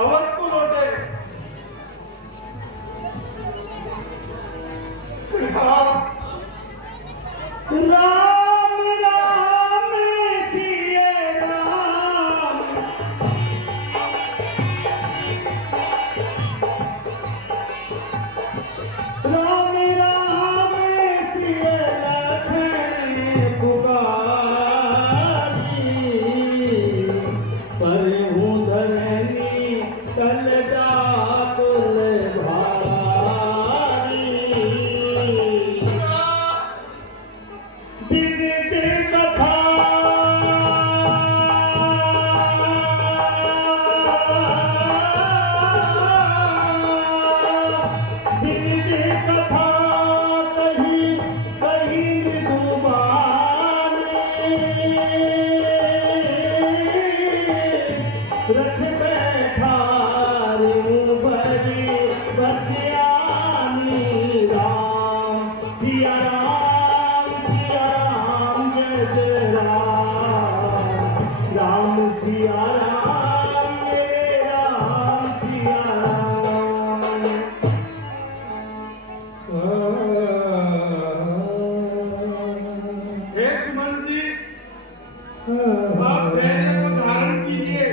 अवध को लौटे। राम राम सिया राम, राम राम सिया लखन पुकारी, पर हूँ धरनी कलदा कुल भारी। विदित कथा विदित कथा कही कही मृदुबानी, रख बैठा बड़ी बसियानी। राम सिया राम जय जय राम, राम सिया राम मेरे राम सिया राम। हे सुमन जी, आप धैर्य को धारण कीजिए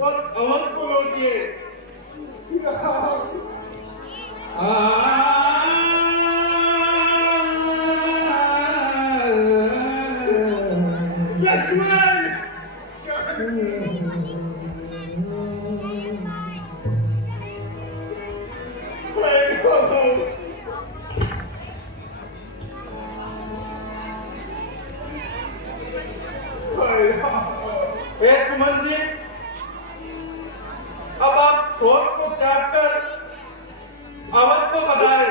और अवध को लौटिए। लक्ष्मण हे सुमन जी, अब आप सोच को त्याग कर अवध को बधाए।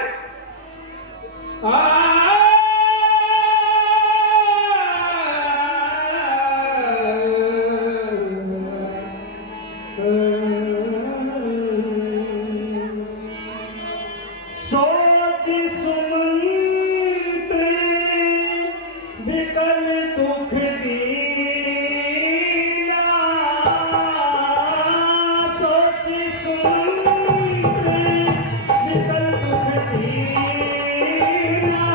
सोच सुमंत्र विकल दुख दीना, सोच सुमंत्र विकल दुख दीना,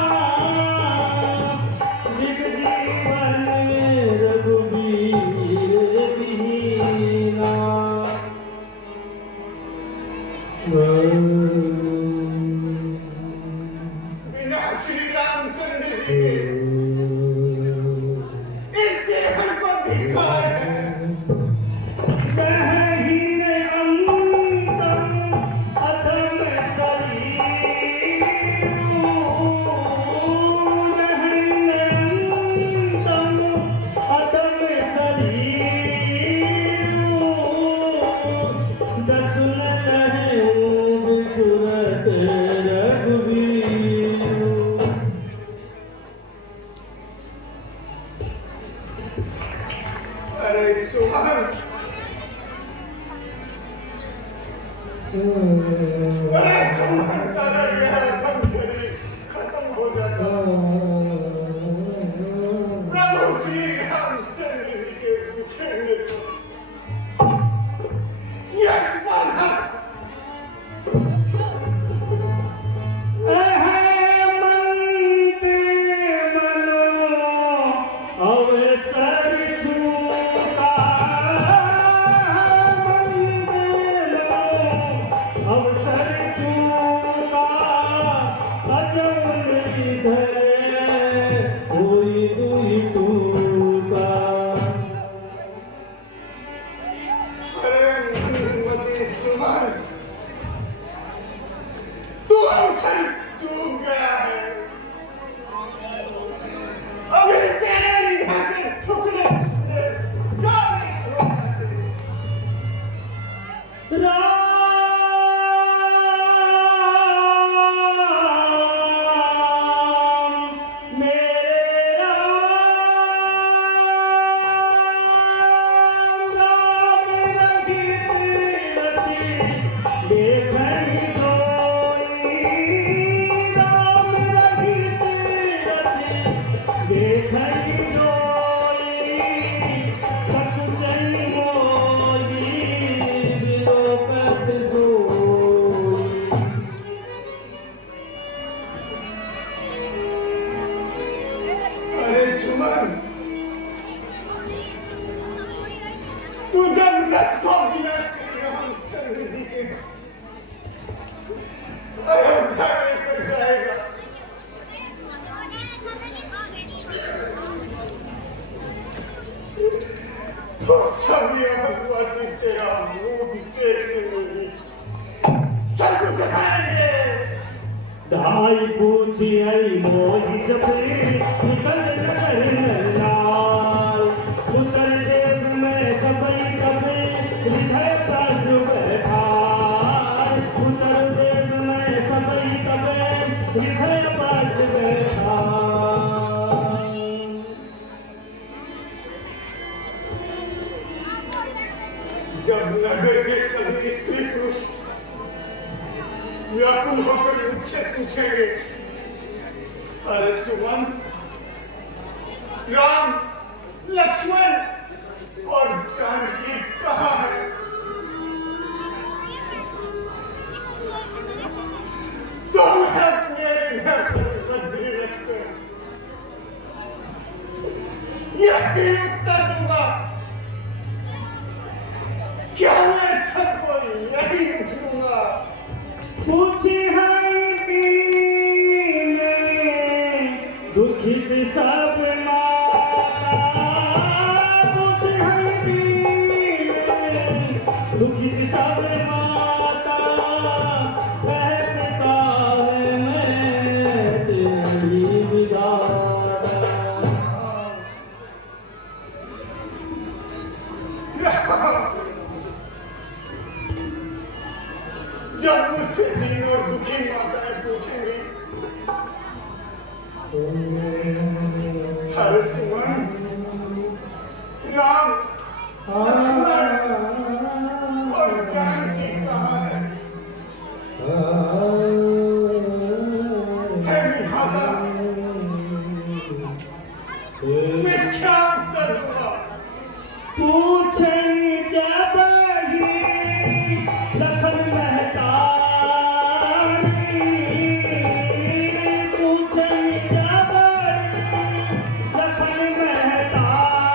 दिग जीवन रघुबीर दीना। श्री रामचंद्र जी इस जीवन को धिक्कार है। महहीन अंतम अधम शरीर, महहीन अंतम अधम शरीर, जसु न लहू बिछुरत रघुवीर। अरे सुमन, अरे सुमन, अगर यह अधम शरीर खत्म हो जाता प्रभु श्री रामचंद्र जी के बिछड़ने को यश पासा। अवसर छूटा अवसर छूटा, अजमन हृदय हुई हुई टूटा। तू जब रथ को बिना श्री रामचंद्र जी के अयोध्या लेकर जाएगा तो सभी अवधवासी तेरा मुंह देखने लगी सब जाएंगे। ढाई पूछी आई मोही जबे निकल कर लाल उतर देव में सबई कबे हृदय प्राज बैठाय उतर देव में सबई कबे हृदय प्राज बैठाय। जब नगर के सभी स्त्री पुरुष व्याकुल होकर मुझसे पूछेंगे अरे सुमन राम लक्ष्मण और जानकी कहाँ है तो मैं अपने हृदय पर वज्र रखकर यही उत्तर दूंगा क्या मैं सबको यही दुख दूंगा। पूछे है दीने दुखित सब माता पूछे है दीने दुखित सब माता कह पिता है मैं तेरी विधाता। जब मुझसे दीन और दुखी माताएं पूछेंगी हरे सुमन राम लक्ष्मण और जानकी कहाँ है हे विधाता मैं क्या उत्तर दूंगा। पूछे जब ही लखन महतारी पूछे जब ही लखन महतारी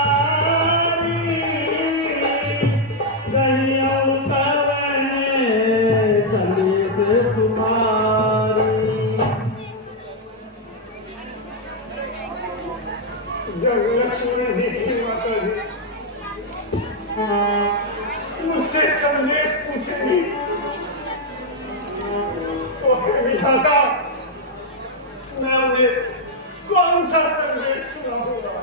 गलियों कवन संदेश सुमारी। जब लक्ष्मण जी की माता जी मुझसे संदेश पूछेंगी तो हे विधाता मैं उन्हें कौन सा संदेश सुनाऊंगा।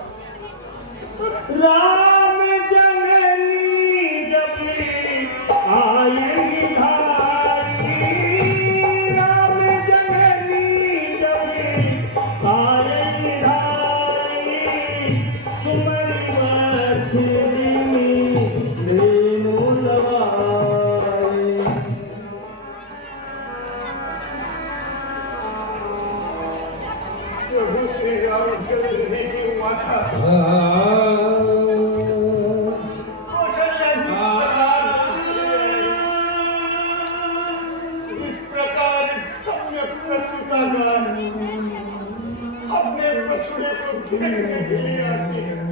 राम जननी जब आएगी भाई राम जननी जब आएगी भाई सुमन बछड़ी प्रभु श्री रामचंद्र जी की माता कौशल्या जिस प्रकार सम्यक प्रसूता का अपने बछड़े को देखने के लिए आती है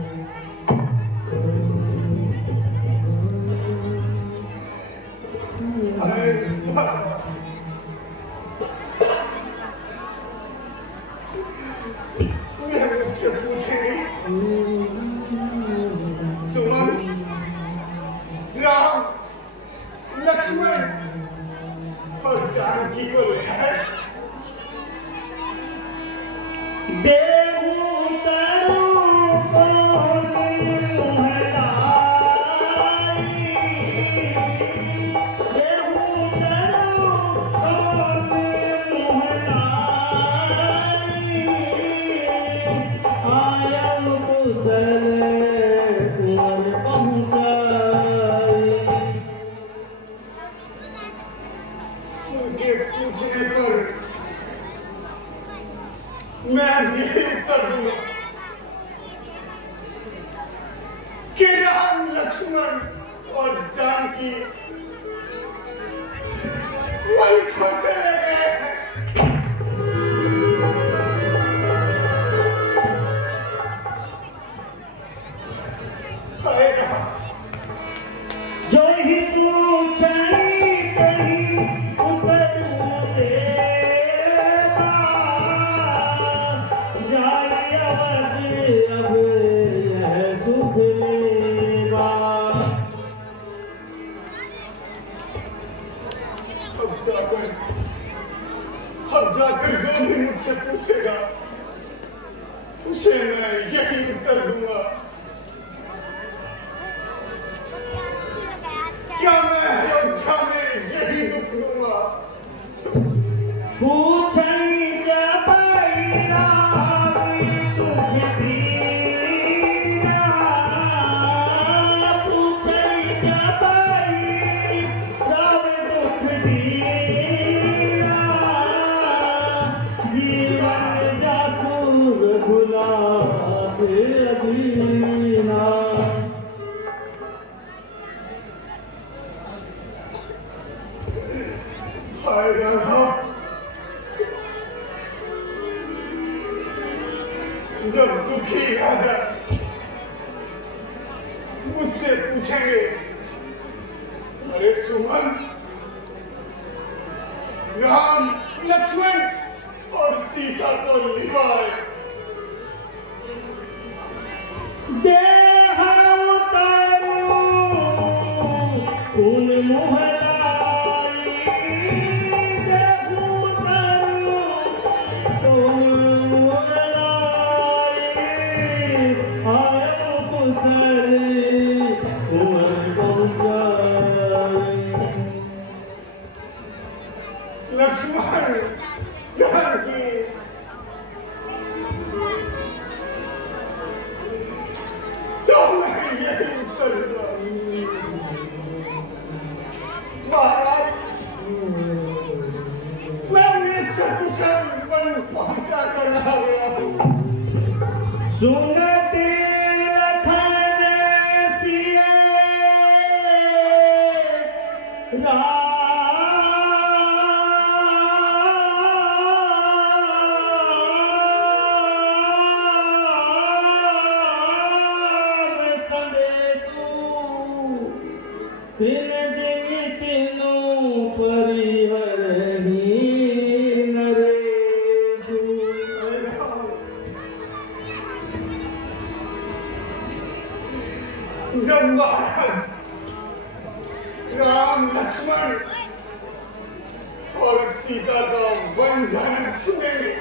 मुझसे पूछेंगे सुमन राम लक्ष्मण और जानकी को ले आए उनके पूछने पर मैं भी उत्तर दूंगा कि राम लक्ष्मण और जानकी वही खो चले गए हैं। तब जाकर जो भी मुझसे पूछेगा उसे मैं यही उत्तर दूंगा। क्या मैं अयोध्या में यही दुख दूंगा? पूछई जब राम दुख दीना, पूछई जब राम दुख दीना, जीवन जासुर भुलाते अदीना। हाय राम, जब दुखी राजा मुझसे पूछेंगे, अरे सुमन, राम लक्ष्मण और सीता को लिवाए, देह उतारू उन मोहलाई, देह उतारू उन मोहलाई, आयो कुशल कुंवर पहुँचाई। लक्ष्मण जानकी, तो मैं यही उत्तर दूंगा। महाराज, मैं उन्हें सकुशल वन पहुंचा कर आ गया हूँ। सुनते लखन सिए तिन जय तिनु परिहरहि नरेषु। जब महाराज राम लक्ष्मण और सीता का वन जाना सुनेंगे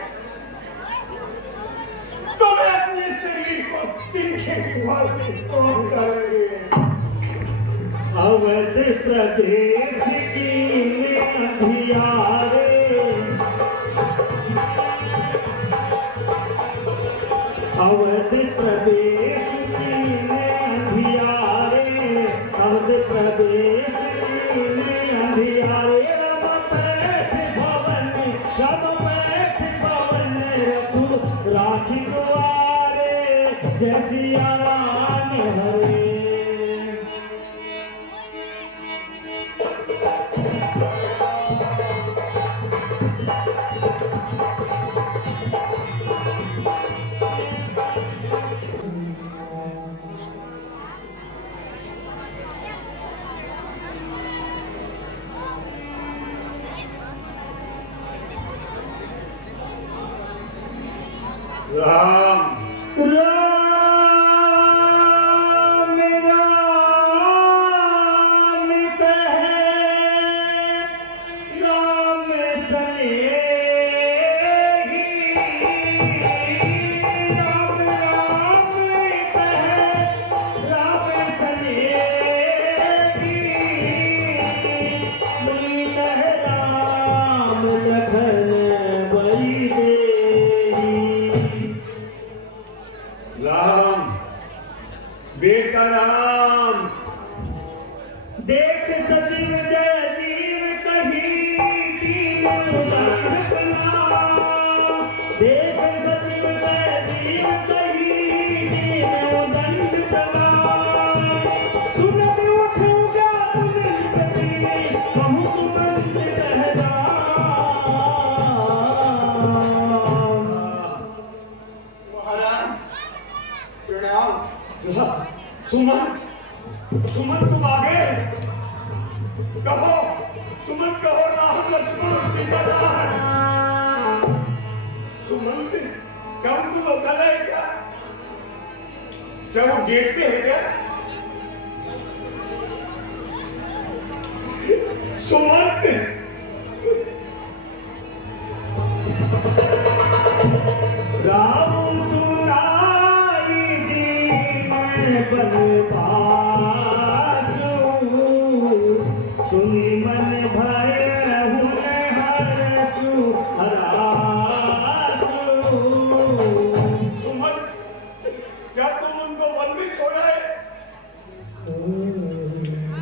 तो वे अपने शरीर को तिनके की भांति तोड़ डालेंगे। अवध प्रदेश की अंधियारे, अवध प्रदेश की अंधियारे, अवध प्रदेश की अंधियारे, रम पैठ भवन रखु राखी द्वारे, जैसी आराम हरे। राम राम राम कहे, राम सनेही, राम राम कहे, राम सनेही, मुनि कहे राम लखन बलि देही। राम बेटा राम, देख सचिव जय जीव कही, दीन उदार प्रणाम। देख सचिव जय जीव कही, दीन उदंड प्रणाम। सुनत उठ उजात मिलकती, कहूँ सुमंत कह राम। महाराज प्रणाम। सुमंत, सुमंत तुम आ गए। कहो सुमंत, कहो राम लक्ष्मण और सीता कहाँ है? सुमंत, क्या उनको बताना है क्या? क्या वो गेट पे है क्या? सुमंत,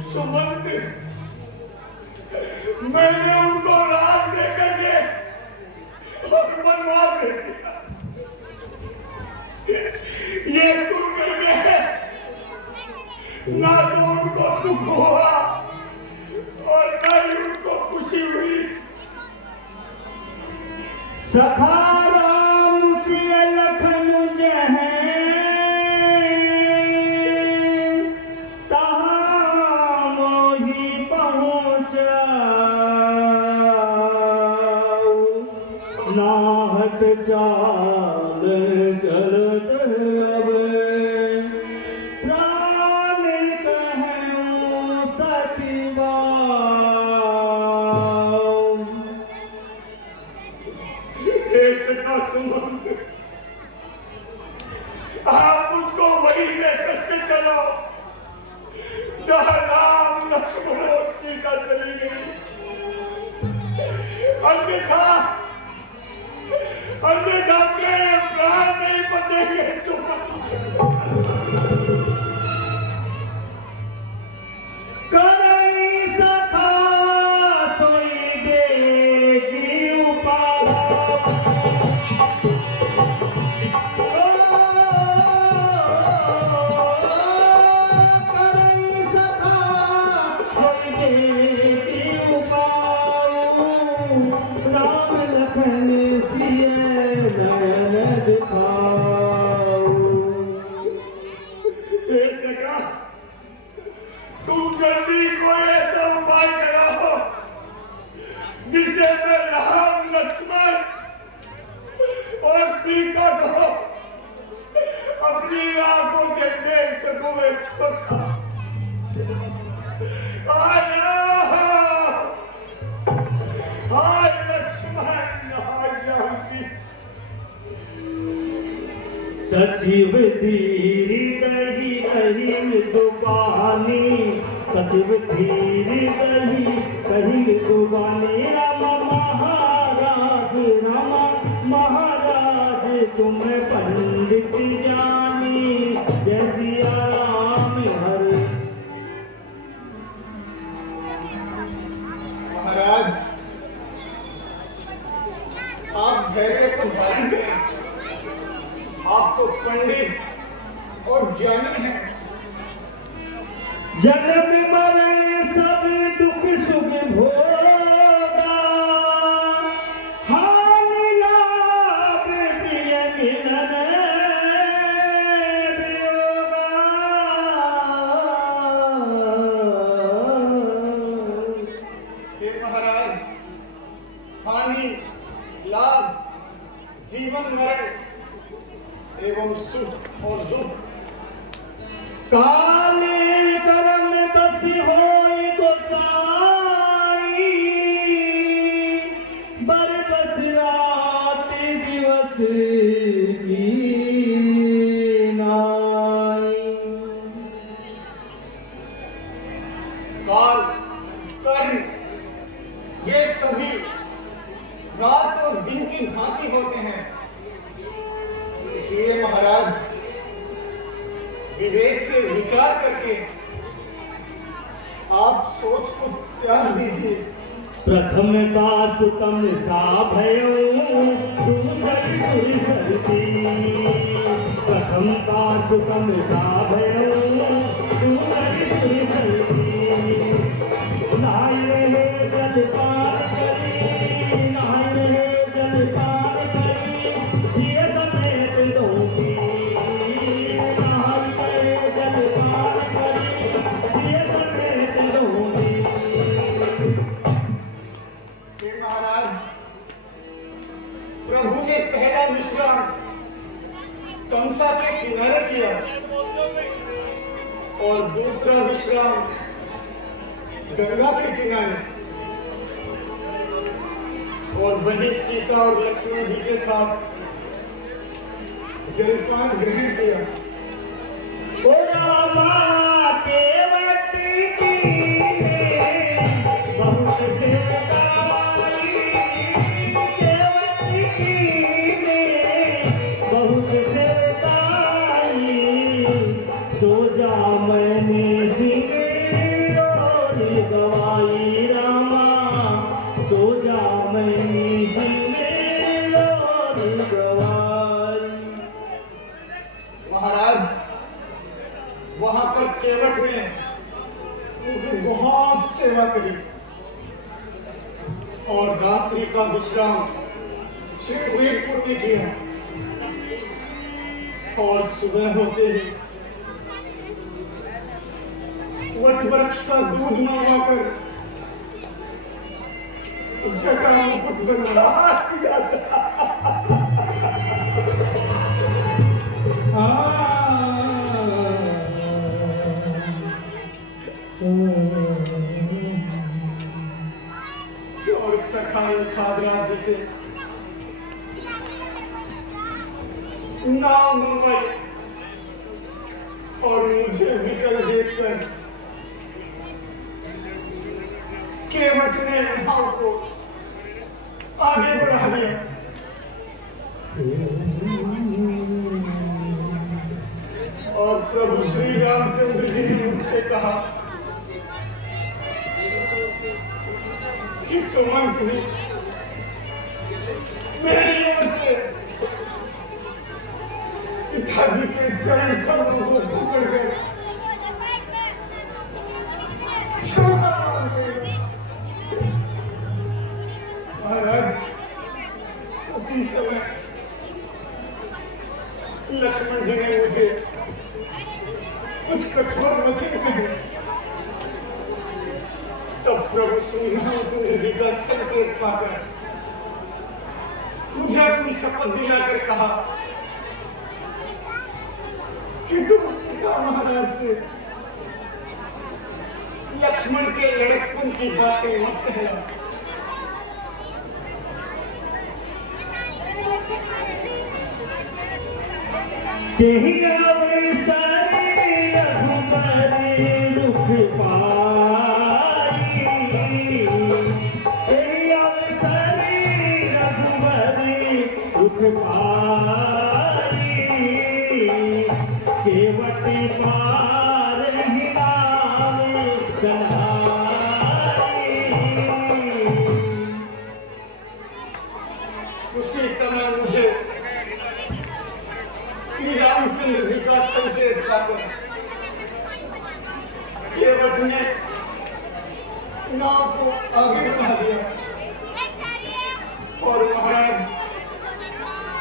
सुमंत, मैंने उनको रात दे करके और मनवा दे दिया। ये सुन करके ना तो उनको दुख हुआ और ना ही उनको खुशी हुई। सखा राम सिय लखन जहैं तहाँ मोहि पहुँचाऊ। नाहत चाल चलत अबै प्राण कहऊँ सतिवाऊ। देश का सुमंत, आप उसको वही लेकर के चलो जहाँ राम लक्ष्मण और सीता चली गई। अन्यथा मेरे प्राण नहीं बचेंगे। करई सखा सोई देगी उपाय। करई सखा सोई देगी उपाय। राम लखन सिय नयन दिखाऊ। ऐसे का तुम जल्दी कोई ऐसा उपाय कराओ जिससे मैं राम लक्ष्मण और सीता को अपनी आंखों से देख सकूं। एक वक्त हाय लक्ष्मण, हाय जानकी। सचिव धीरी दही दही मृदुबानी। सचिव धीरी दही दही मृदुबानी। राम महाराज तुम पंडित जानी। जय सिया राम हर। महाराज, आप धैर्य को धारण करें। आप तो पंडित और ज्ञानी हैं। जन्म मरण सब दुख सुख भोगा। हानि लाभ प्रिय मिलन वियोगा। हे महाराज, हानि लाभ, जीवन मरण एवं सुख और दुख काले करम बसी होई गोसाई। बर बस रात दिवस की नाई। काल, कर्म, ये सभी रात और दिन की भांति होते हैं। इसलिए महाराज, विवेक से विचार करके आप सोच को त्याग दीजिए। प्रथम सुतम सा भयो दूसरी सुर सरती। प्रथम सुतम सा भयो दूसरी सुर सरती। नहाय रहे जल पान करी। नहाय रहे जल पान करी। सिय समेत धोती। नहाय रहे जल पान करी। सिय समेत धोती। हे महाराज, प्रभु ने पहला विश्राम तमसा के किनारे किया और दूसरा विश्राम गंगा के किनारे, और वही सीता और लक्ष्मण जी के साथ जलपान ग्रहण किया। ओ रामा केवटी कीने बहुत सेवकाई। केवटी कीने बहुत सेवकाई। सो जा मैंने सिंह केवट ने उनकी बहुत सेवा करी और रात्रि का विश्राम श्री वीरपुर में किया और सुबह होते ही वट वृक्ष का दूध मंगवाकर जटा मुकुट बनवा दिया था। और सखाल खादराज से नाम मंगवाई और मुझे विकल देखकर केवट ने नाव को आगे बढ़ा दिया। और प्रभु श्री रामचंद्र जी ने मुझसे कहा कि सुमंत जी मेरी ओर से पिताजी के चरण कमलों को पकड़कर क्षमा मांगेगा। महाराज उसी समय लक्ष्मण जी ने मुझे कुछ कठोर वचन कहे। तब प्रभु श्री रामचंद्र जी का संकेत पाकर मुझे अपनी शपथ दिलाकर कहा कि तुम पिता महाराज से लक्ष्मण के लड़कपन की बातें मत कहना। तेरी रघुबरी दुख पाई, तेरी रघुबरी दुख पाई, केवट पार ही नाम चढ़ाई। उसी समय मुझे श्री रामचंद्र जी का संकेत पाकर केवट ने नाव को आगे बढ़ा दिया और महाराज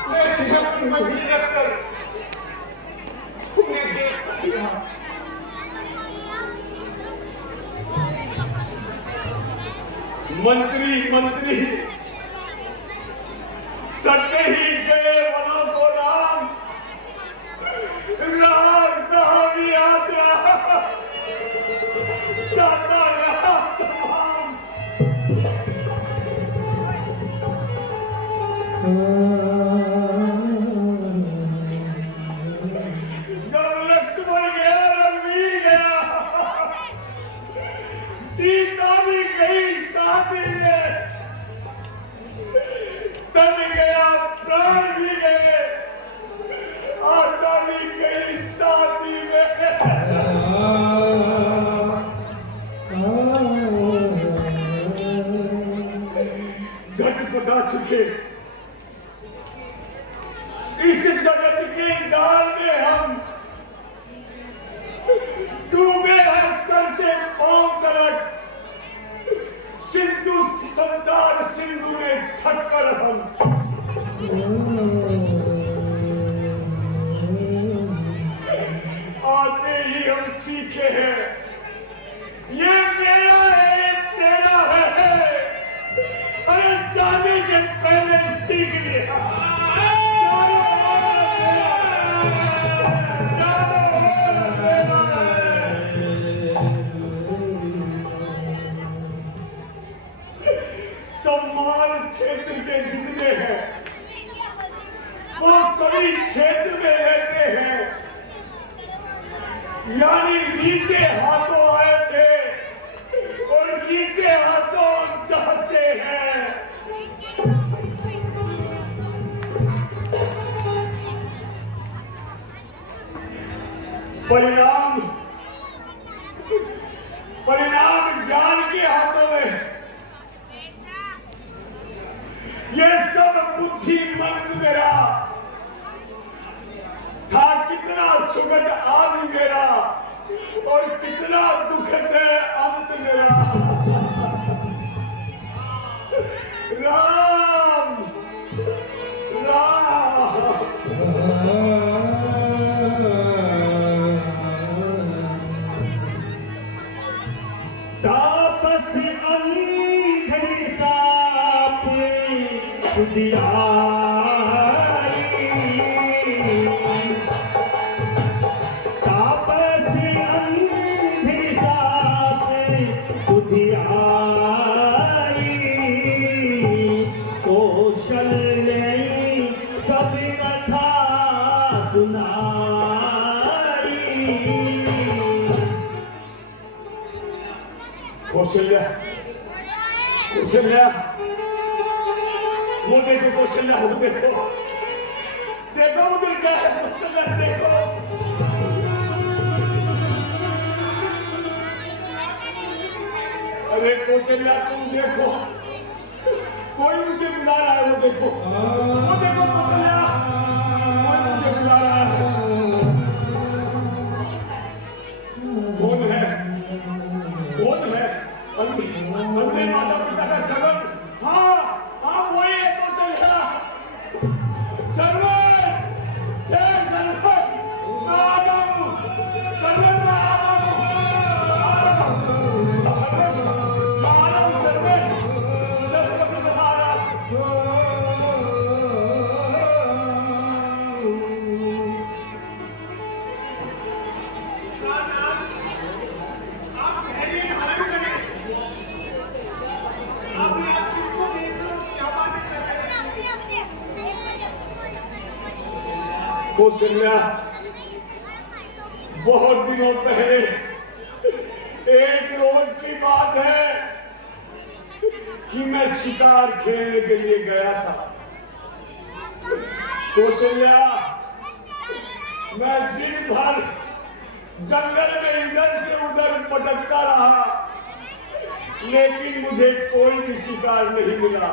मैं हृदय पर मछली रखकर उन्हें देखता ही रहा। मंत्री सत्य ही गए वनों को राम, राम साहब यात्रा जाता रहा तमाम। जब लक्ष्मण गया रणवीर गया, सीता भी गई साथ में, तन गया प्राण भी गए, आशा भी गई साथी में। झट बता चुके इस जगत के जाल में हम डूबे हैं सर से पांव तक, सिंधु संसार सिंधु में थककर हम। आते ही हम सीखे हैं ये मेरा है तेरा है, अरे जाने से पहले सीख लिया। सम्मान क्षेत्र के जितने हैं वो सभी क्षेत्र में रहते हैं, यानी रीते हाथों आए थे और रीते हाथों चाहते हैं। परिणाम ज्ञान के हाथों में। ये सब बुद्धिमंत मेरा था, कितना सुगत आदि मेरा, और कितना दुखद है अंत मेरा। राम राम तापस अंधे साप सुधियारी, तापस अंधे साप सुधियारी, कौशल्य सब कथा सुनारी। कौशल्या कौशल्या, वो देखो कौशल्या, वो देखो, देखो उधर क्या है कौशल्या, देखो। अरे कौशल्या तुम देखो, कोई मुझे बुला रहा है, वो देखो कौशल्या, कोई मुझे बुला रहा है। कौन है, कौन है? अंधे माता पिता का शगन। हाँ हाँ वही है कौशल्या। सर्वन, जय सर्वन, मैं आ रहा हूँ, सर्वन मैं आ रहा हूँ, सर्वन मैं आ रहा हूँ, सर्वन मैं आ रहा हूँ। आप धैर्य धारण करें। आप किसको देख लो, क्या बातें कर रहे हैं? कौशल्या, बहुत दिनों पहले एक रोज की बात है कि मैं शिकार खेलने के लिए गया था। कौशल्या, मैं दिन भर जंगल में इधर से उधर भटकता रहा, लेकिन मुझे कोई भी शिकार नहीं मिला।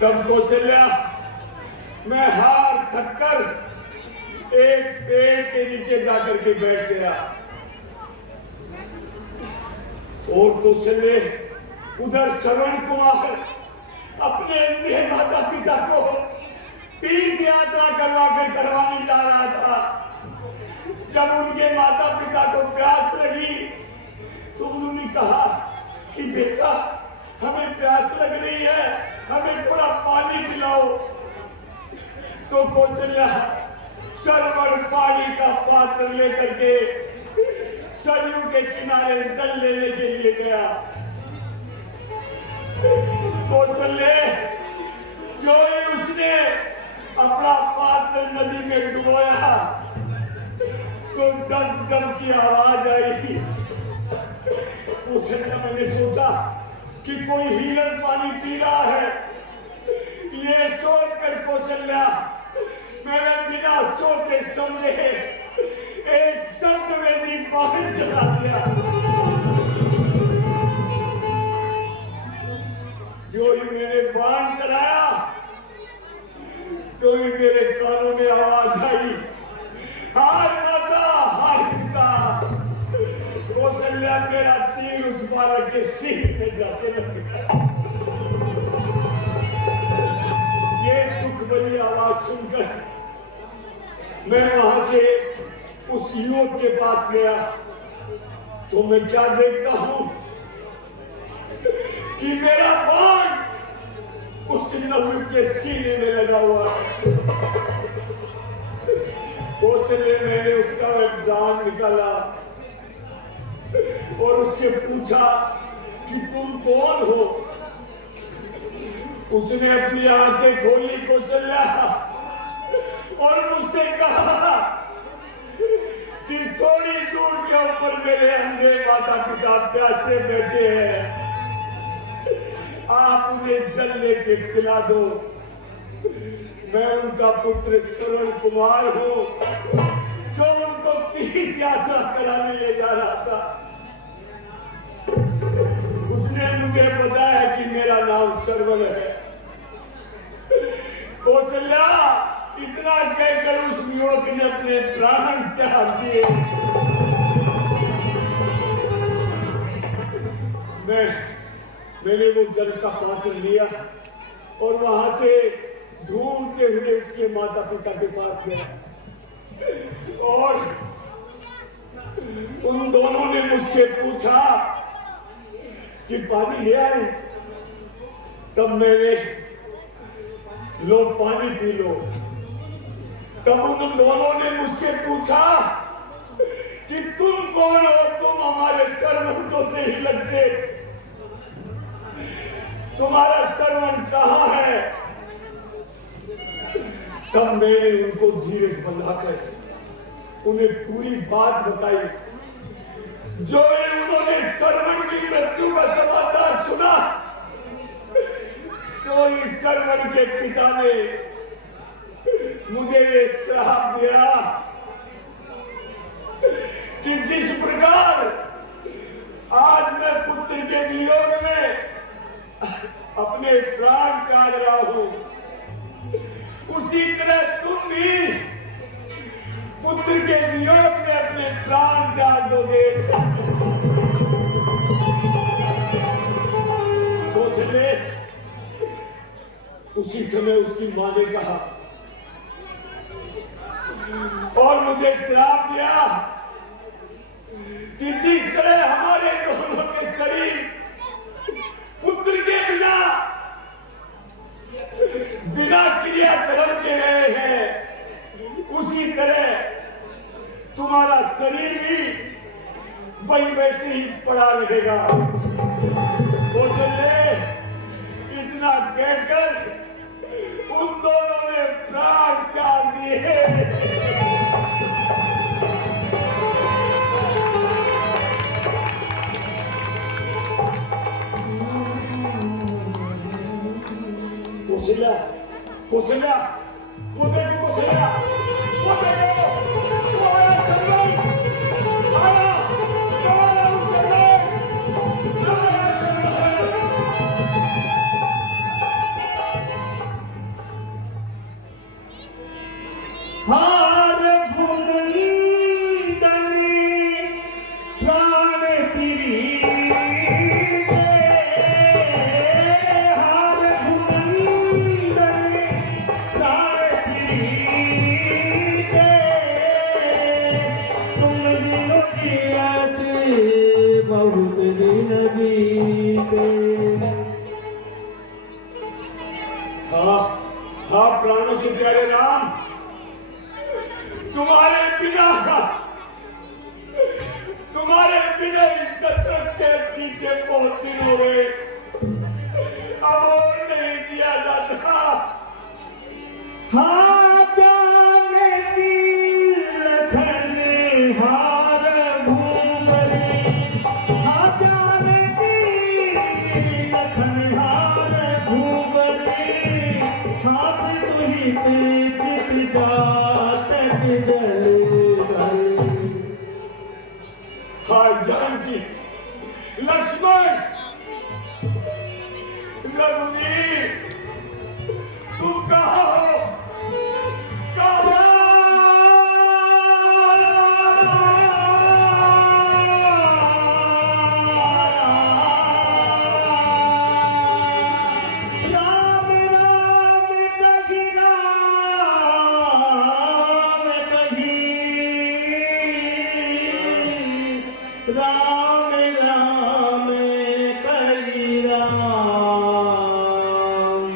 तब कौशल्या, मैं हार थककर एक पेड़ के नीचे जाकर के बैठ गया और कौशल्या उधर श्रवण कुमार अपने अंधे माता पिता को तीर्थ यात्रा करवाने जा रहा था। जब उनके माता पिता को प्यास लगी तो उन्होंने कहा कि बेटा हमें प्यास लग रही है, हमें थोड़ा पानी पिलाओ। तो कौशल्या सरवण पानी का पात्र लेकर के सरयू के किनारे जल लेने के लिए गया। कौशल्या जो ही उसने अपना पात्र नदी में डुबोया तो डग डग की आवाज आई। कौशल्या, मैंने सोचा कि कोई हिरण पानी पी रहा है। ये सोच कर कौशल्या मैंने बिना सोचे समझे एक शब्द वेदी बाहर चला दिया। जो ही मैंने बाण चलाया तो ही मेरे कानों में आवाज आई, हाय माता, हाय पिता। कौशल्या, मेरा तीर उस बालक के सीने में जाके लग गया। ये दुख भरी आवाज सुनकर मैं वहां से उस युवक के पास गया तो मैं क्या देखता हूं कि मेरा बाण उस नवयुवक के सीने में लगा हुआ है। कौशल्या, मैंने उसका बाण निकाला और उससे पूछा कि तुम कौन हो। उसने अपनी आंखें खोली कौशल्या और मुझसे कहा कि थोड़ी दूर के ऊपर मेरे अंधे माता पिता प्यासे बैठे हैं, आप उन्हें जल लेके पिला दो। मैं उनका पुत्र श्रवण कुमार हूं जो उनको तीर्थ यात्रा कराने ले जा रहा था। उसने मुझे बताया कि मेरा नाम श्रवण है। कौशल्या, इतना कहकर उस युवक ने अपने प्राण त्याग दिए। मैंने वो जल का पात्र लिया और वहां से ढूंढते हुए उसके माता पिता के पास गया और उन दोनों ने मुझसे पूछा कि पानी ले आए। तब मैंने लो पानी पी लो। तब उन दोनों ने मुझसे पूछा कि तुम कौन हो, तुम हमारे सर्वण तो नहीं लगते, तुम्हारा सर्वण कहां है। तब मैंने उनको धीरज बंधाकर उन्हें पूरी बात बताई। जो उन्होंने सर्वण की मृत्यु का समाचार सुना तो इस सर्वण के पिता ने मुझे ये श्राप दिया कि जिस प्रकार आज मैं पुत्र के वियोग में अपने प्राण त्याग रहा हूं, उसी तरह तुम भी पुत्र के वियोग में अपने प्राण त्याग दोगे। कौशल्य, उसी समय उसकी मां ने कहा और मुझे श्राप दिया कि जिस तरह हमारे दोनों के शरीर पुत्र के बिना क्रियाकर्म के रहे हैं, उसी तरह तुम्हारा शरीर भी वही वैसे ही पड़ा रहेगा। कौशल्य, इतना कहकर उन दोनों ने प्राण त्याग दिए। कौशल्या, कौशल्या, वो देखो कौशल्या, वो देखो, वो आया सर्वण, आया, वो आया सर्वण, वो आया सर्वण। हार भुनंदनी प्राण प्रीते, हार भुनंदनी प्राण प्रीते, तुम बिनु जियत बहुत दिन बीते। हाँ हाँ, प्राणों से प्यारे राम, तुम्हारे बिना इस दशरथ के जीते बहुत दिन हो गए, अब और नहीं जिया जाता। हाँ जाने की लखन हार भूमरी, हाँ जाने की लखन हार भूमरी, हाथ तुही चित जातक जल भरी। हाय जानकी, लक्ष्मण, रघुवीर, तुम कहाँ हो? कहाँ? राम राम कही, राम राम कही राम,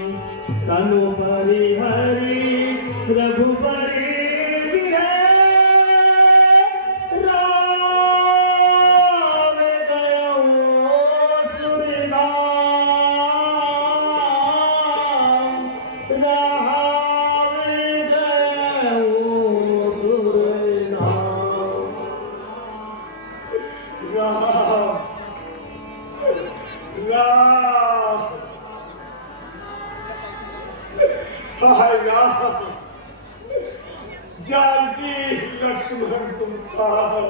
तनु परि हरि रघुपति बिरहे, राम गयो सुरनाम, राम गयो सुरनाम। राम, राम, हाय राम, जानकी, लक्ष्मण, तुम कहाँ हो?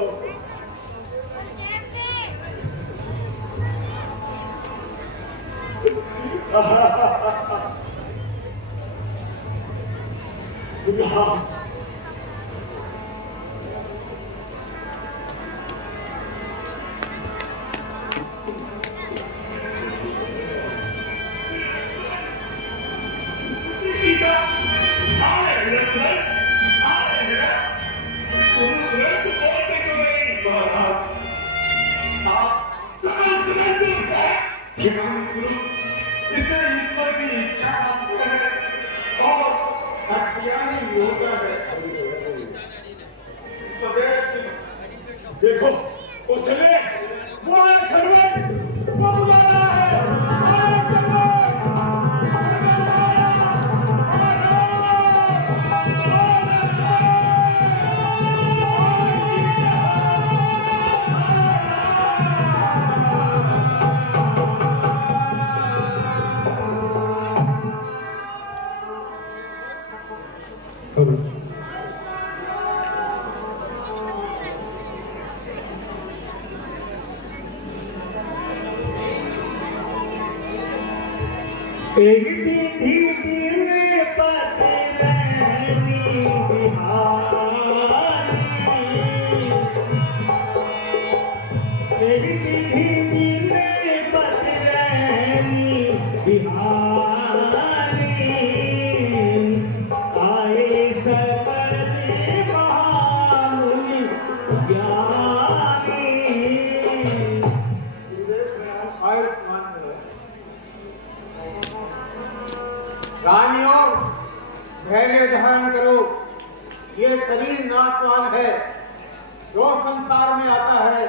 राम, महाराज आप समझ हैं ज्ञान पुरुष इसे ईश्वर की इच्छा मानते हैं और अज्ञानी होता है सदैव देखो कौशल्य वो है सर्वज्ञ वो बुला रहा है आए सर्वज्ञ सर्वज्ञ आया हमारा एक विधि दिए पतरनी बिहारी एक विधि दिए पतरनी बिहारी आए सबरे महामुनि ज्ञानी रानियों धैर्य धारण करो। ये शरीर नाशवान है, जो संसार में आता है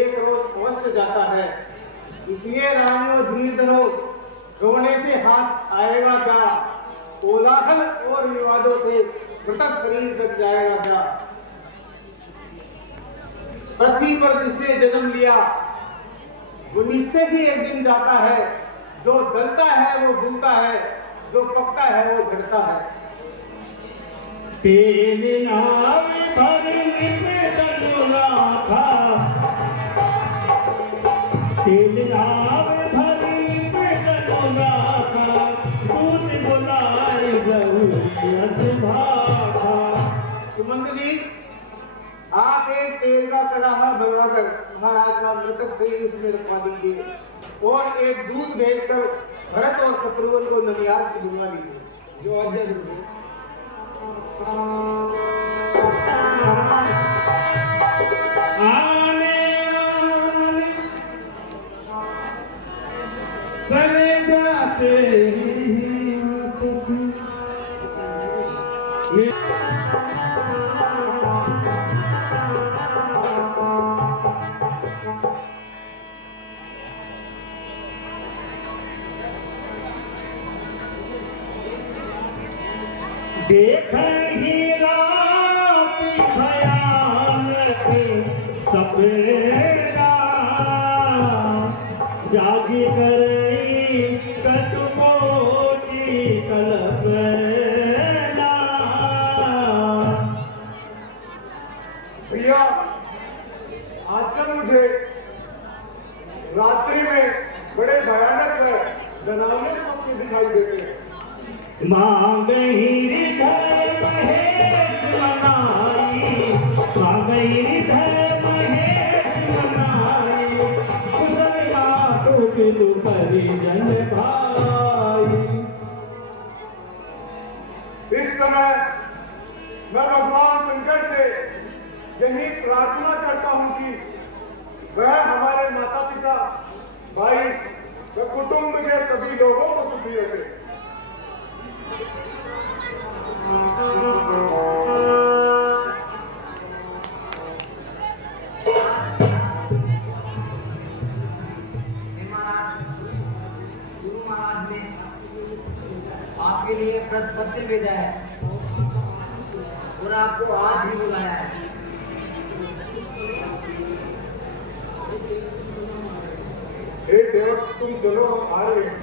एक रोज अवश्य जाता है। इसलिए रानियों धीर धरो, रोने से हाथ आएगा क्या? कोलाहल और विवादों से मृतक शरीर बच जाएगा क्या? पृथ्वी पर जिसने जन्म लिया वो निश्चय ही एक दिन जाता है। जो जलता है वो भूलता है, जो पकता है वो घटता है। तेल नाव भरने में तनुरा था तेल नाव भरने में तनुरा था दूध बुलाए गौरी असभाखा। सुमंत जी, आप एक तेल का कड़ाहा बनवाकर महाराज का मृतक शरीर इसमें रखवा दीजिए और एक दूध भेजकर भरत और शत्रुघ्न को ननियाद की दिलवा दीजिए। जो आज्ञा गुरुदेव। चले जाते देख ही रात भयानक सपना जागी करई कटुकोटि कल्पना। भैया, आजकल मुझे रात्रि में बड़े भयानक डरावने सपने दिखाई देते हैं। मांगही हृदय महेश मनाई मांगही हृदय महेश मनाई कुशल मातु पितु परिजन भाई। इस समय मैं भगवान शंकर से यही प्रार्थना करता हूँ कि वह हमारे माता पिता, भाई व कुटुंब के सभी लोगों को सुखी रखे। गुरु महाराज ने आपके लिए पत्र भेजा है और आपको आज ही बुलाया है। हे सेवक, तुम चलो, हम आ रहे हैं।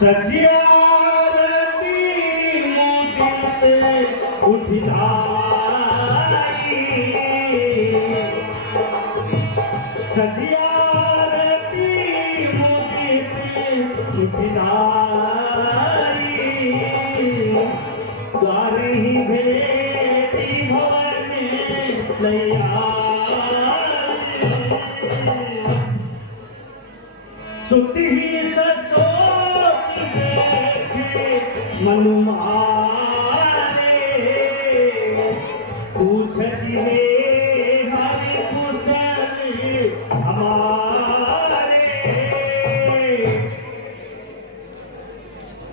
सजियारती मुदित उठिधारी सजियारती मुदित उठिधारी द्वारे ही भेटी भवन लैया सुती ही सोच देखे मनु मारे पूछती है हरि कुशल हमारे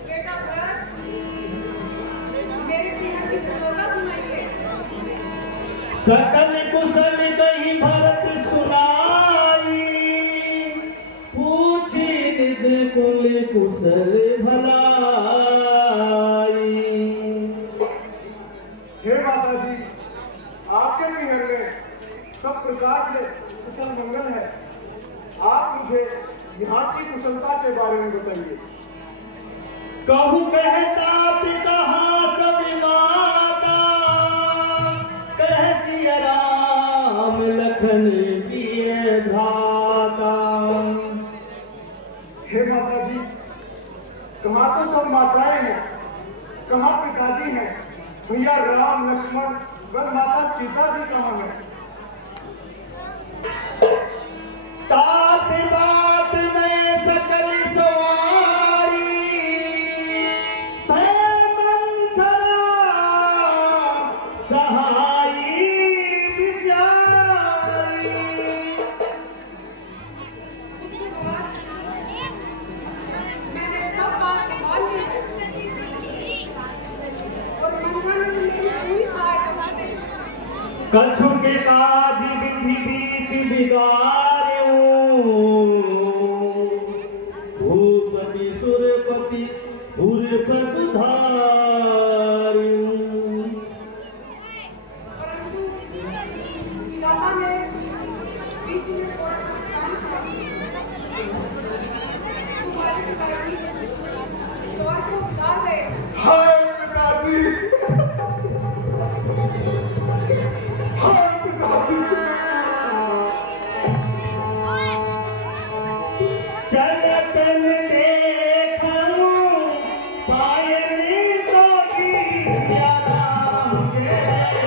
बेटा भरत, मेरे पिता की प्रसन्नता सुनाइए। सकल कुशल कही भरत सुनाई पूछी निज कुल कुशल भलाई। हे माता जी, आपके पिहर में सब प्रकार से कुशल मंगल है। आप मुझे यहाँ की कुशलता के बारे में बताइए। कहूँ कहता पिता सब माता कह सिया राम लखन किए भ्राता। हे माता जी, कहाँ तो सब माताएं हैं, कहाँ पिताजी हैं, भैया राम लक्ष्मण व माता सीता जी कहाँ हैं? तात बात में सकल सवारी भय मंथरा सहाई बिचारी। मैंने सब बात मान ली है और मंथन ने मेरी पूरी सहायता की। कछु के काज विधि बीच बिगाड़ो भूपति सुरपति भूरपति धार्यो। परंतु विधाता ने बीच में थोड़ा सा काम किया। तुम्हारे पिताजी द्वार को सुधार गए। हाय पिताजी, हाय पिताजी। चलतन देखूं पायन तो की सिया राम जय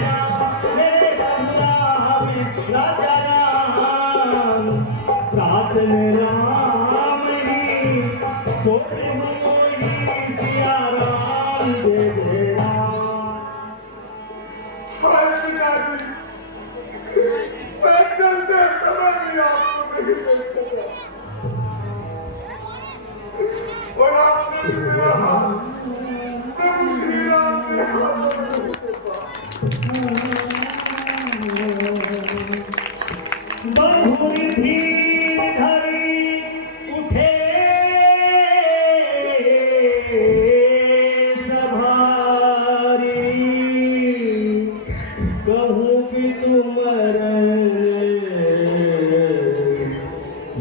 राम मेरे सुनावे राजा राम प्रातन राम ही सोते मोही सिया राम जय जय राम। हाय पिताजी, मैं चलते समय भी आपको नहीं मिल सका और आपने भी मेरा हाथ प्रभु श्री राम के हाथों में नहीं सौंपा। बहुरी धीर धरी उठे सभारी कहूँ कि तुम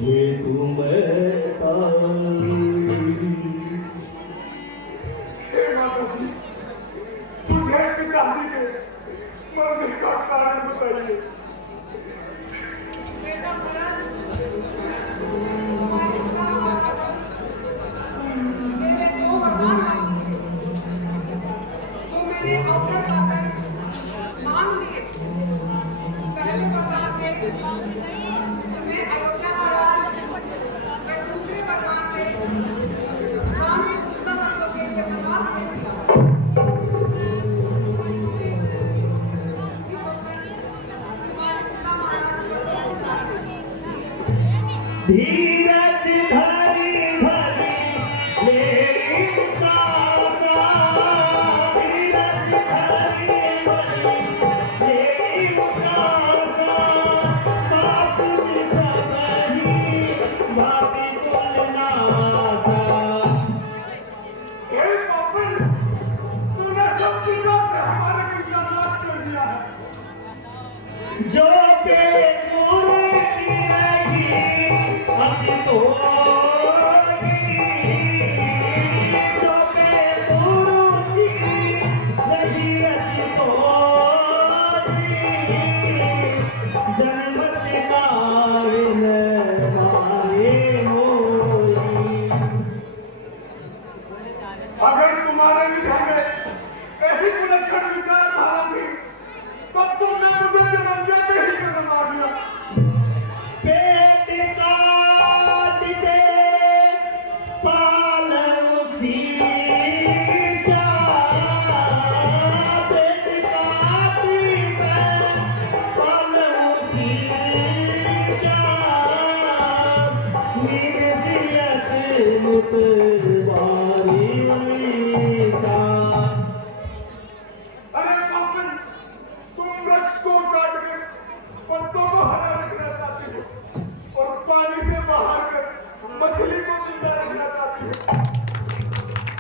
ये तुम हे माता जी, मुझे पिताजी के मरने का कारण बताइए। बेटा भरत, तुम्हारे पिता माता को मेरे दो वरदान हैं, जो मैंने अवसर पाकर मांग लिए। पहले वरदान में तुम्हें अयोध्या का राज, मैं दूसरे वरदान में राम की पूजा तत्व के लिए वनवास दे दिया। तुम्हारे पिता महाराज को धीरज धरी भरी ले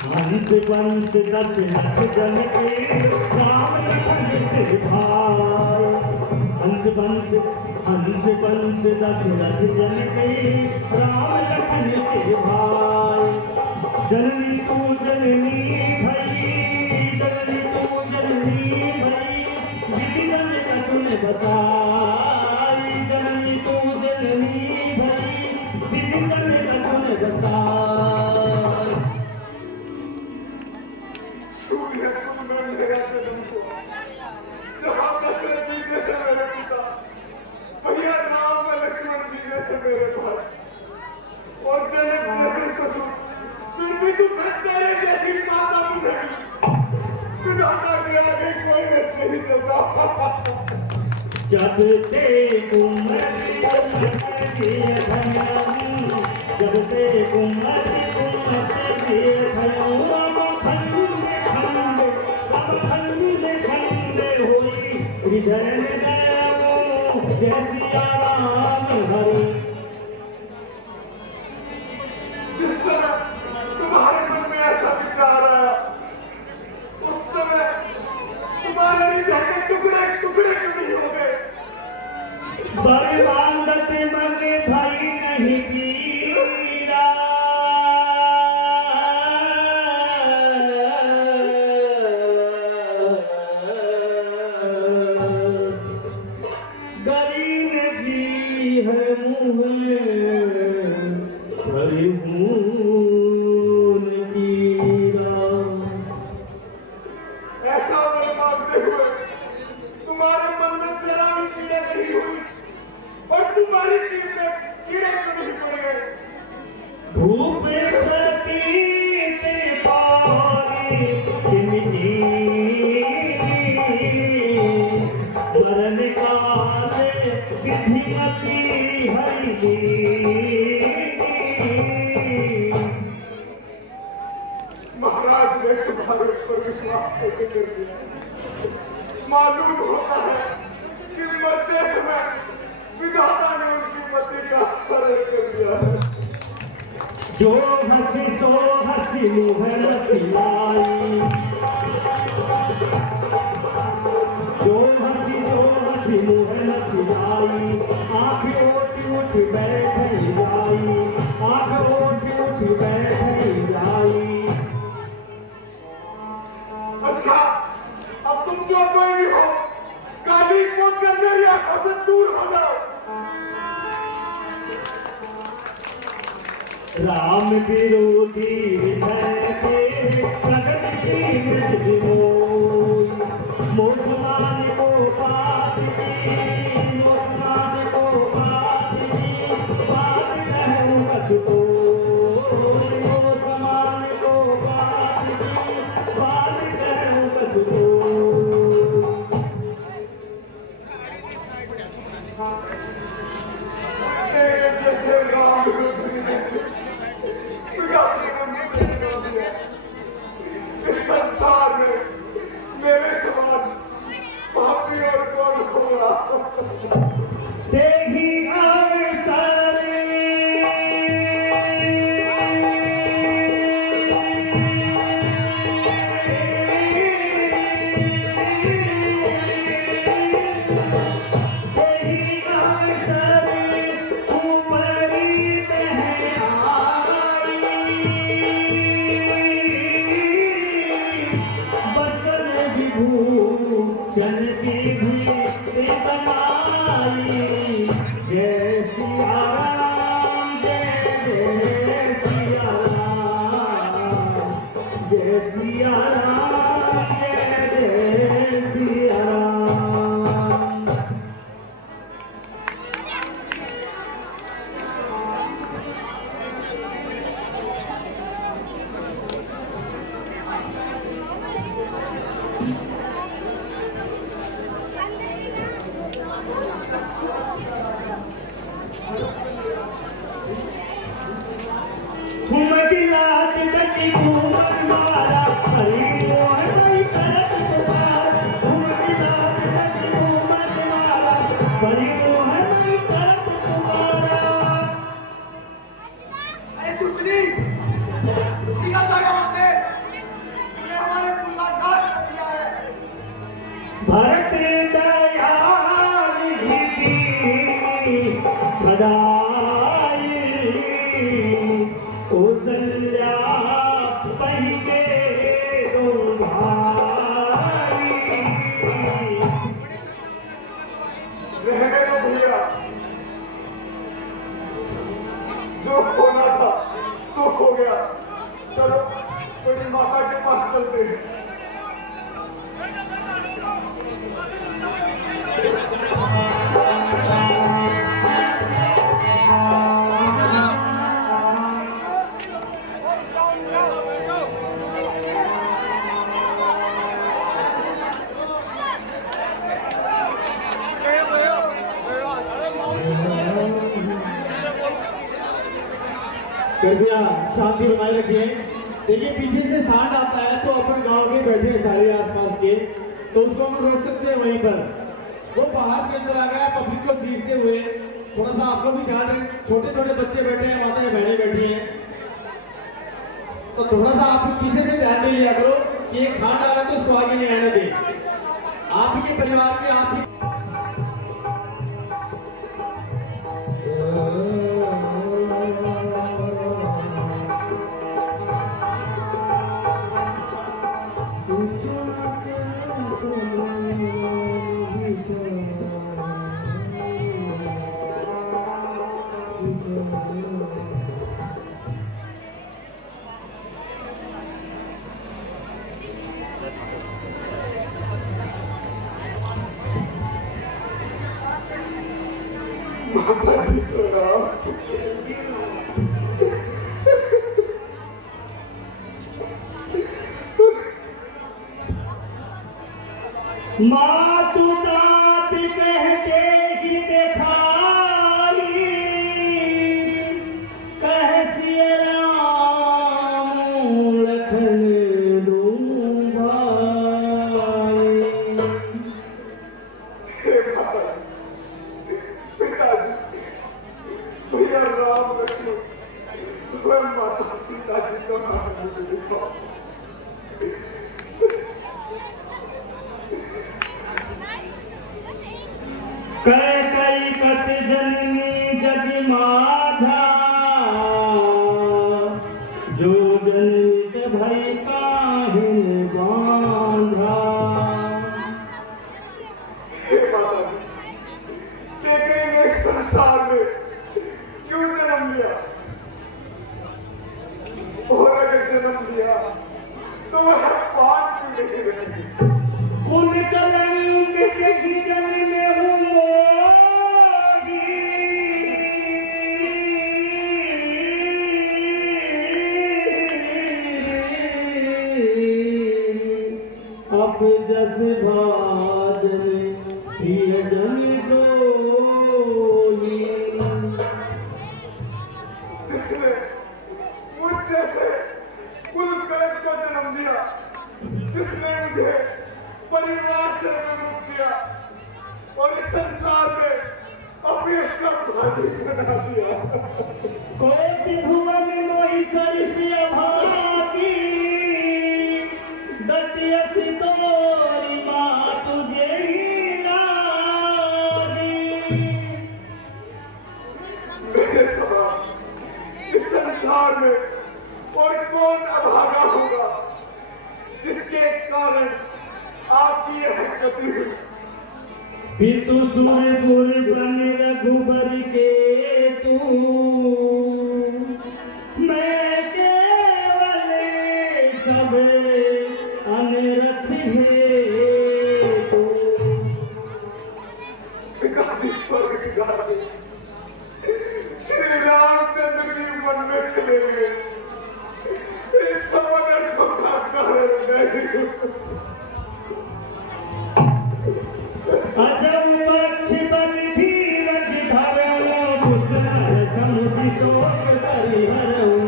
हंस वंश दशरथ जन के राम लखन सिर भाई। हंस वंश दशरथ जन के राम लखन सिर भाई। जननी तू जननी भई, जननी तू जननी भई, जिति सन कछुन बसाई। जननी तू जननी भई, जिति सन कछुन बसाई। सूर्य तुमने मेरा जन्म हुआ, जहाँ दशरथ जी जैसे मेरे पिता, भैया राम व लक्ष्मण जी जैसे मेरे भाई, और जनक जैसे ससुर, फिर भी तू तेरे जैसी माता मुझे मिली। विधाता के आगे कोई रस नहीं चलता। जब ते कुंवरी जब ते कुंवरी होई हृदय में जैसी आराम हरी। जिस समय तुम्हारे मन में ऐसा विचार आया, उस समय तुम्हारे हृदय के टुकड़े टुकड़े क्यों नहीं हो गए? बर्बादत मन भई नहीं पीरा। गरीब जी है मुँह भरी खून पीरा। ऐसा वर मांगते हुए तुम्हारे मन में जरा भी पीड़ा नहीं हुई, और तुम्हारी जीव में कीड़े क्यों नहीं पड़े? धूप प्रतीत पारी जिनकी मरण काले विधिमती हरि। महाराज ने तुम्हारे ऊपर विश्वास कैसे कर दिया? मालूम होता है कि मरते समय विधाता ने उनकी मति का हरण कर दिया है। जो हंसी सो हंसी मुँह नसिलाई। जो हंसी सो हंसी मुँह नसिलाई। आँख ओट उठ बैठ जाई। आँख ओट उठ बैठ जाई। अच्छा, अब तुम जो कोई भी हो, काली पोत कर मेरी आंखों से दूर हो जाओ। राम विरोधी हृदय के प्रगट की मृत्यु मोई। मोसमान को पाती, मोसमान को पाती, बात कहूँ कछुतो। मोसमान को पाती, बात कहूँ कछुतो। तेरे जैसे राम विरोधी जैसे विधाता ने मुझे बना दिया। इस संसार में मेरे समान पापी और कौन होगा? तेरी अवसरे तेरी अवसरे ऊपरी तह आई। बसन विभूषण की भी बनाई। जय सिया राम, जय सिया राम, जय सिया राम, जय सिया राम। घुमत लात गति घूमत मारा हरि कौशल्या पहिके दो भाई। रहने दो भैया, जो होना था सो हो गया। चलो बड़ी माता के पास चलते हैं। कृपया शांति बनाए रखिए। देखिए पीछे से सांड आता है तो अपन गांव के बैठे हैं सारे आसपास के, तो उसको हम रोक सकते हैं वहीं पर। वो बाहर के अंदर आ गया पब्लिक को चीरते हुए। थोड़ा सा आपको भी ध्यान रखें, छोटे छोटे बच्चे बैठे हैं, माताएं बहनें बैठी हैं, तो थोड़ा सा आप पीछे से ध्यान दे लिया करो कि एक सांड आ रहा है तो उसको आगे नहीं आने दें। आप ही के परिवार के आप ही माता जी प्रणाम। माँ तू दात कहते ही दिखाई, कह सिया राम लखन दूं भाई। हे माता जी, पिताजी, भैया राम लक्ष्मण व माता सीता जी का नाम मुझे दिखाओ। कई कत जननी जग माधा, जो जनित भई काहिन बांधा। हे माता जी, बेटे ने संसार में क्यों जन्म लिया? और अगर जन्म लिया तो वह 5 क्यों नहीं रहेंगे? कुल कलंक जग जन में हूँ मोही, अब जस भाजन प्रिय जन दोही। जिसने मुझ जैसे कुल कलंक को जन्म दिया, जिसने मुझे परिवार से विमुख किया और इस संसार में अपेश का भागी बना दिया। कोटि भुवन मोहि सरिसिय भागी, दतियसि तोरि मातु जेहि लागी। मेरे समान इस संसार में और कौन अभागा होगा जिसके कारण आपकी यह गति हुई? पितु सुरपुर बन रघुबर के तू, मैं केवल सब अनरथ हेतु। पिताजी स्वर्ग सिधारे, श्री रामचंद्र जी मन में चले गए। इस समर को का कारण नहीं। अजब पक्ष बल धीरज धरऊं, कुशल समुझि शोक परिहरऊं।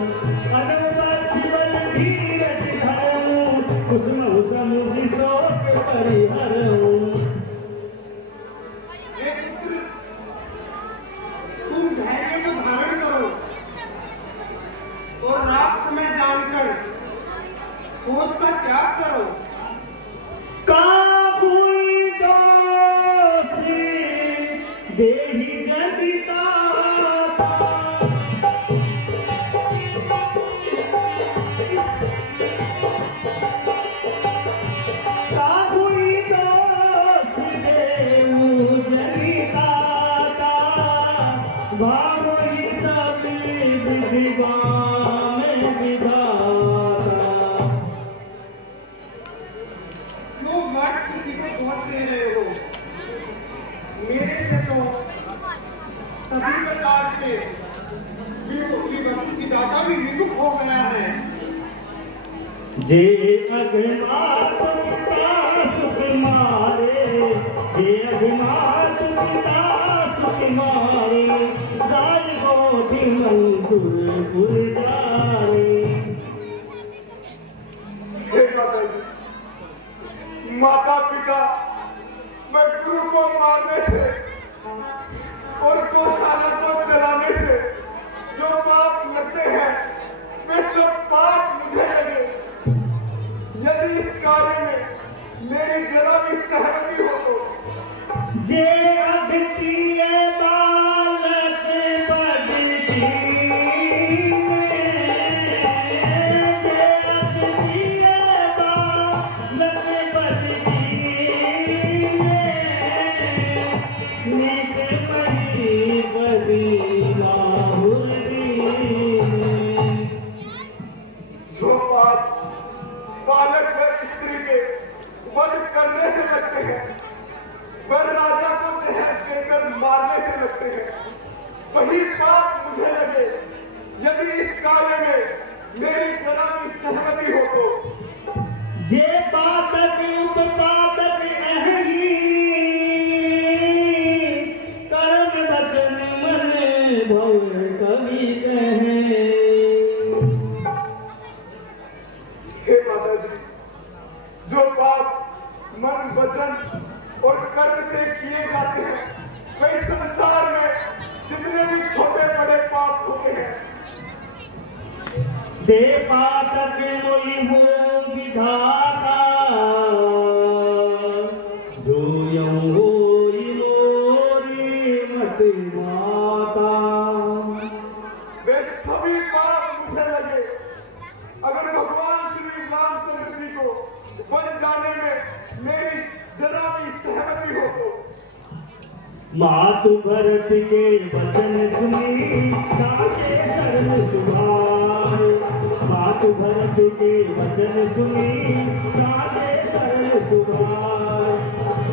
अजब पक्ष बल धीरज धरऊं, कुशल समुझि शोक परिहरऊं। हे पुत्र, तुम धैर्य को धारण करो और रात समय जानकर सोच का त्याग करो। काहुई दोषी देहि जनिता, जे अभिमात पिता सुख मारे, जे अभिमात पिता सुख मारे, गाय गोठी मंसूर गुलजारे। हे माता जी, माता पिता व गुरु को मारने से और गौशाला को चलाने से जो पाप लगते हैं वे सब पाप मुझे लगे। यदि इस कार्य में मेरी जरा भी सहमति हो तो जे अगतिय बालक बदती में, जे अगतिय बालक बदती में, नित मरी बदी बाहुरी में। जो पाप बालक व स्त्री के वध करने से लगते हैं, वह राजा को जहर देकर मारने से लगते हैं, वही पाप मुझे लगे। यदि इस कार्य में मेरी जरा भी सहमति हो तो जे पातक उपपातक नहीं, कर्म वचन मन भव कवि कहे। हे माता जी, जो पाप मन वचन और कर्म से किए जाते हैं, वे संसार में जितने भी छोटे बड़े पाप होते हैं, दे पातक मोहि हो विधाता, जो यम होई मोरी मत माता। वे सभी पाप मुझे लगे। अगर भगवान श्री रामचंद्र जी को वन जाने में मेरी जरा भी सहमति हो तो मातु भरत के वचन सुनी साचे सर्व सुभाए। मातु भरत के वचन सुनी साचे सर्व सुभाए।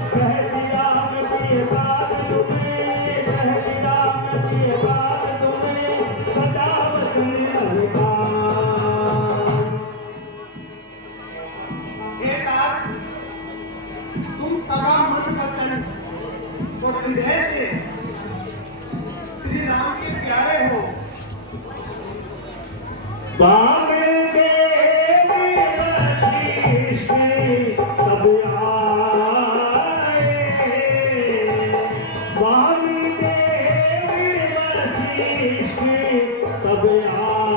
कह दिया मैं प्रिय बात तुम्हें, कह दिया मैं प्रिय बात तुम्हें, सदा वचन अनुदान। हे तात, तुम सदा मन वचन और हृदय से श्री राम के प्यारे हो। वामदेव वशिष्ठ तब आए, वामदेव वशिष्ठ तब आए,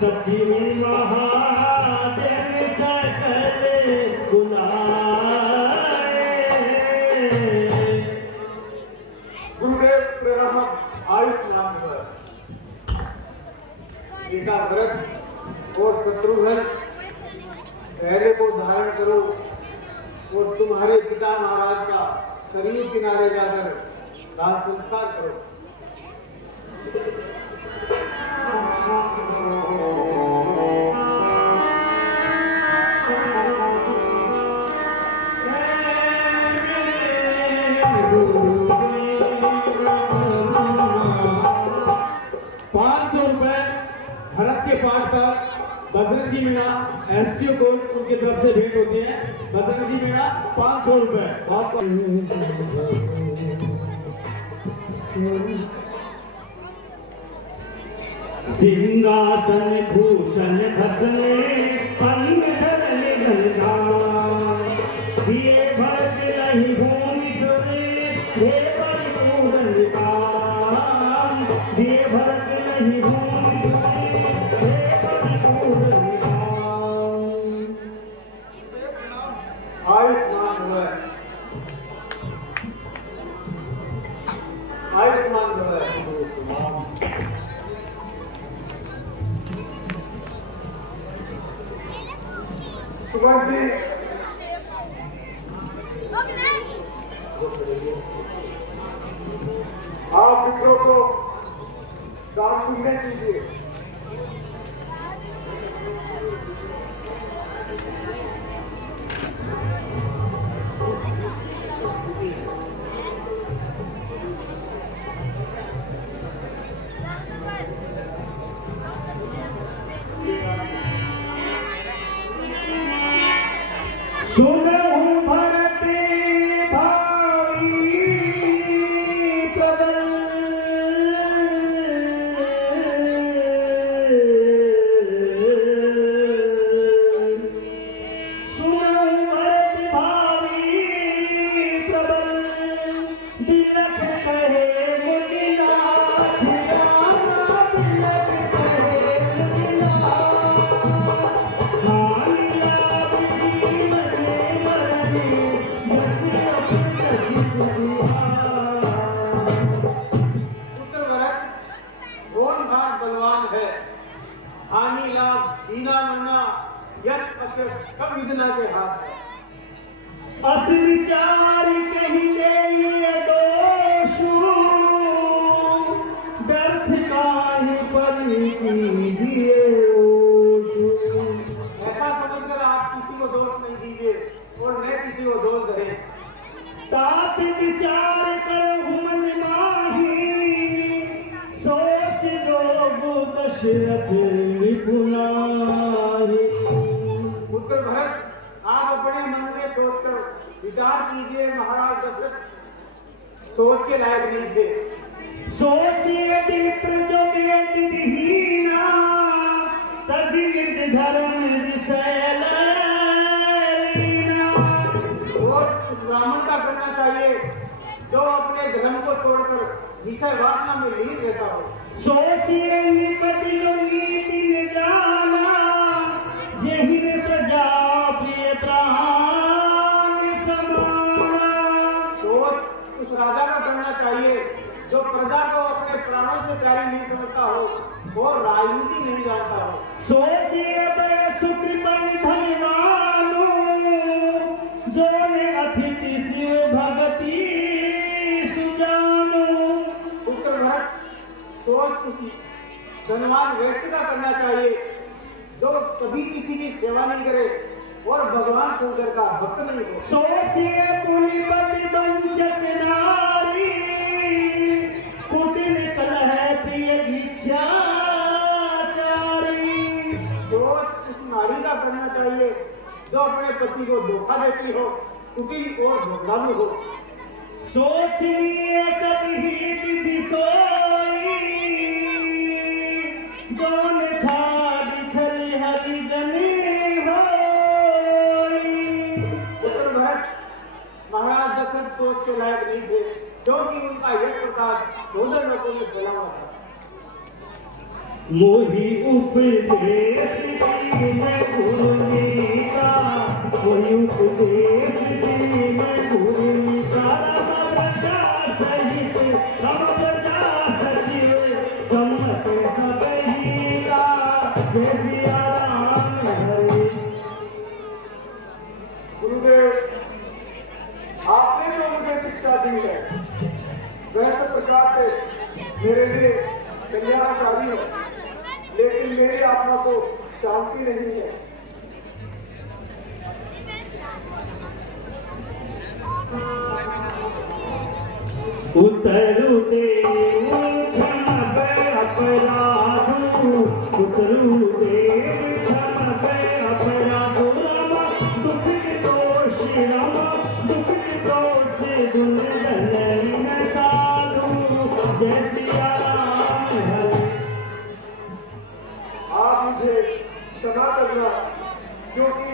सचिव महाजन सकल बुलाए। गुरुदेव प्रणाम। आयुष्मान भव। पिता भरत और शत्रुघ्न पहले को धारण करो और तुम्हारे पिता महाराज का शरीर किनारे जाकर दाह संस्कार करो। भरत के पाठ पर बजरंग जी मीणा एसटीओ को उनकी तरफ से भेंट होती है। बजरंग जी मीणा 500 रुपए। बहुत सिंहासन भूषण भसने पंग धरल गंगा, दिए भरत लहि भूमि सोए हे परिपूर्ण काम, दिए भरत लहि भूमि सोए हे परिपूर्ण काम। आयुष्मान भव। आयुष्मान भव। सुमन जी, आप विप्रो को दान पुण्य कीजिए। सुनहु भरत भावी प्रबल सुनहु भरत भावी प्रबल बिलख कहे मुनिनाथ रामा बिलख कहे मुनिनाथ हानि लाभ जीवन मरने जस अपजस बुद्धिहार। पुत्र भरत होनहार बलवान है, हानि लाभ दीना मरना यश पत्र सब विधना के हाथ है। अस विचार कही ले दोषु व्यर्थ काहे पर कीजिए ओषु। ऐसा समझकर आप किसी को दोष नहीं दीजिए और न किसी को दोष धरे। तात विचार करहु मन माही सोच जोगु दशरथ रिपुनाहि। पुत्र भरत आप अपने मन में सोचकर विचार कीजिए, महाराज दशरथ सोच के लायक नहीं थे। सोचिए विप्र जो वेद विहीना तजि निज धर्म विषय लीना। सोच उस ब्राह्मण का करना चाहिए जो अपने धर्म को छोड़कर विषय वासना में लीन रहता हो। सोचिए निपति नीति न जाना यही प्रजा प्रिय प्राण समाना। सोच उस राजा का करना चाहिए जो प्रजा को अपने प्राणों से प्यारी नहीं समझता हो और राजनीति नहीं जानता हो। सोचिए बय सुकृपण धनवानु जो ने अतिथि शिव भगति सुजानु। पुत्र भरत सोच उस धनवान वैश्य का करना चाहिए जो कभी किसी की सेवा नहीं करे और भगवान शंकर का भक्त नहीं हो। सोचिए पुलिपति वंचक नारी कुटिल कलह प्रिय इच्छाचारी। सोच उस नारी का करना चाहिए जो अपने पति को धोखा देती हो, कुटिल और भोगदालु हो। सोचिए सब ही विधि सोई जौन छाड़ छल हरिजनी होई। पुत्र भरत महाराज दशरथ सोच के लायक नहीं थे क्योंकि उनका यश प्रताप दोनों लोगों में फैला हुआ था। मोहि उपदेश दी मैं गुरुनीता मोहि उपदेश दी मैं गुरुनीता। राम प्रजा सहित राम प्रजा सचिव सम्मत सब हीरा जय सिया राम हरे। गुरुदेव आपने जो मुझे शिक्षा दी है वह सब प्रकार से मेरे लिए कल्याणकारी है, लेकिन मेरी आत्मा को शांति नहीं है। उतरु देव क्षम अपराधु उतरु देव क्षम अपराधु। राम दुख दोष राम दुख दोष दुर्दन साधु जय सिया राम हरे। आप मुझे क्षमा करना क्योंकि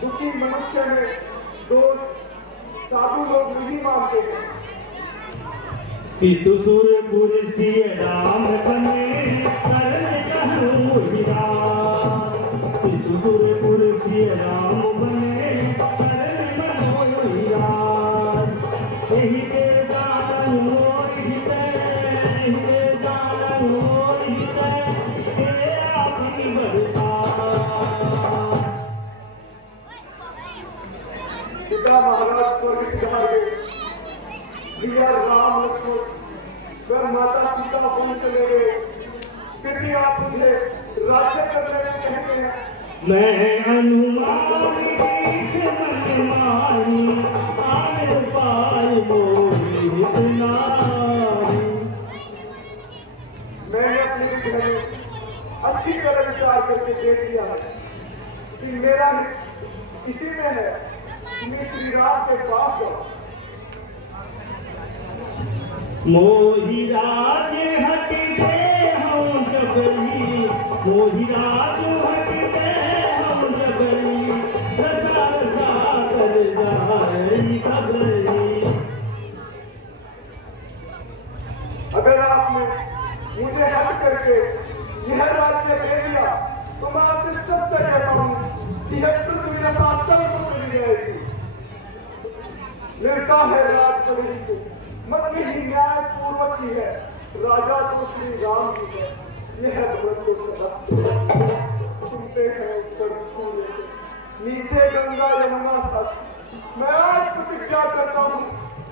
दुखी मनुष्य में दोष साधु लोग नहीं मानते हैं। पितु सुरपुर सिय राम बने करण कहूँ हिरान। पितु सुरपुर सिय राम बने करण कहूँ हिरान। यही ते जानन मोर हितै यही ते जानन मोर हितै हे आपकी बरतार। पिता महाराज स्वर्ग सिधार गए, भैया राम लक्ष्मण व माता सीता वन चले गए, फिर भी आप मुझे राज्य करने को कहते हैं। मैं अनुमान देख मन माही आन पाय मोहित नारी। मैंने अपने घर में अच्छी तरह विचार करके देख लिया है कि मेरा हित इसी में है मैं श्री राम के पास जाऊं। मोही राज हटते हम जबरी, मोही राज हटते हम जबरी, रसा रसा कर जाए खबरी। अगर आपने मुझे हट करके यह राज्य दे दिया तो मैं आपसे सत्य कहता हूं कि यह पृथ्वी रसातल को चली जाएगी। लगता है राजपरी को मत ही न्याय पूर्वक ही है, राजा तो श्री राम जी है, यह भरत तो सदा सुनते हैं उत्तर सूर्य से नीचे गंगा यमुना साक्षी। मैं आज प्रतिज्ञा करता हूं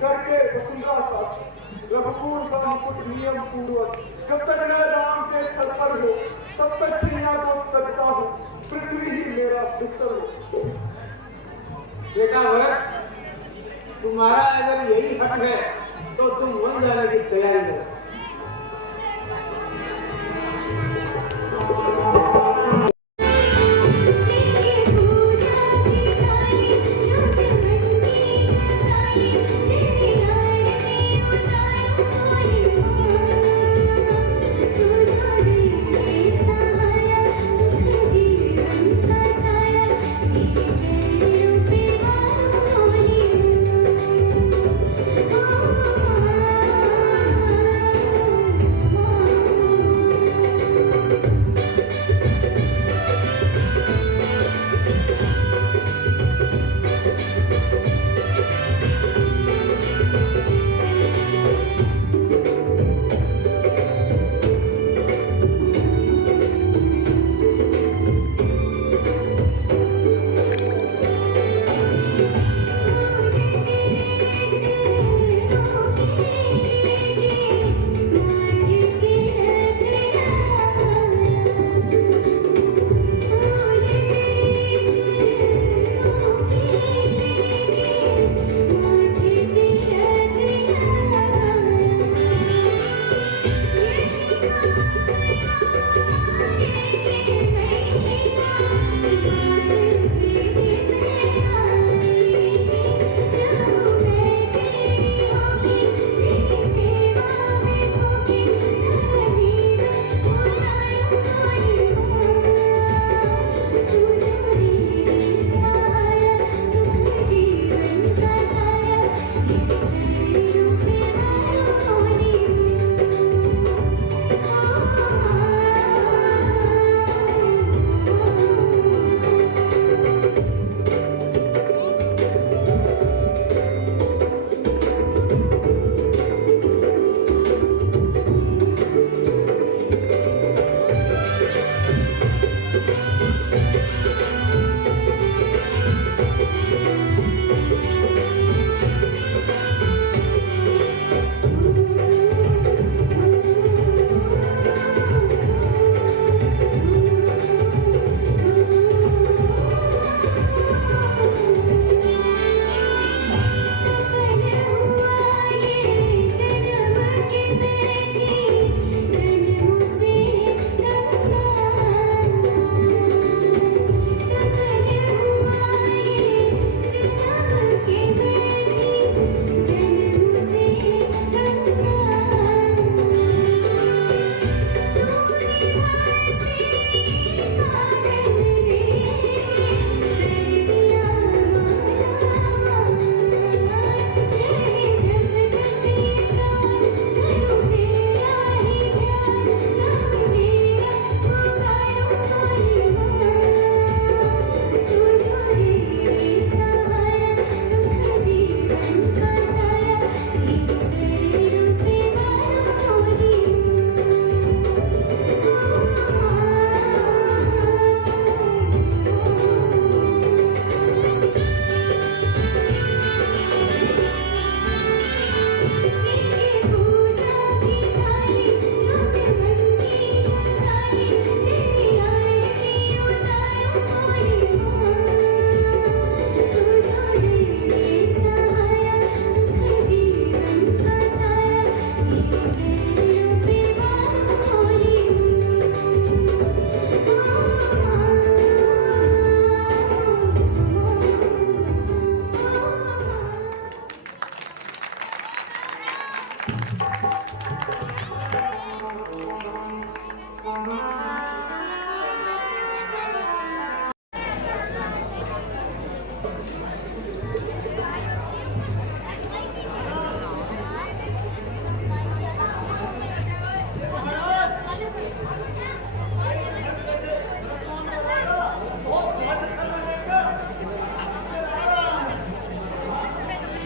करके वसुंधरा साक्षी, रघुकुल का मुकुट नियम पूर्वक जब तक मैं राम के सर पर हो तब तक सिया को तजता हूं, पृथ्वी ही मेरा बिस्तर हो। बेटा भरत, तुम्हारा अगर यही हक है तो तुम वन जाने की तैयारी करो। Oh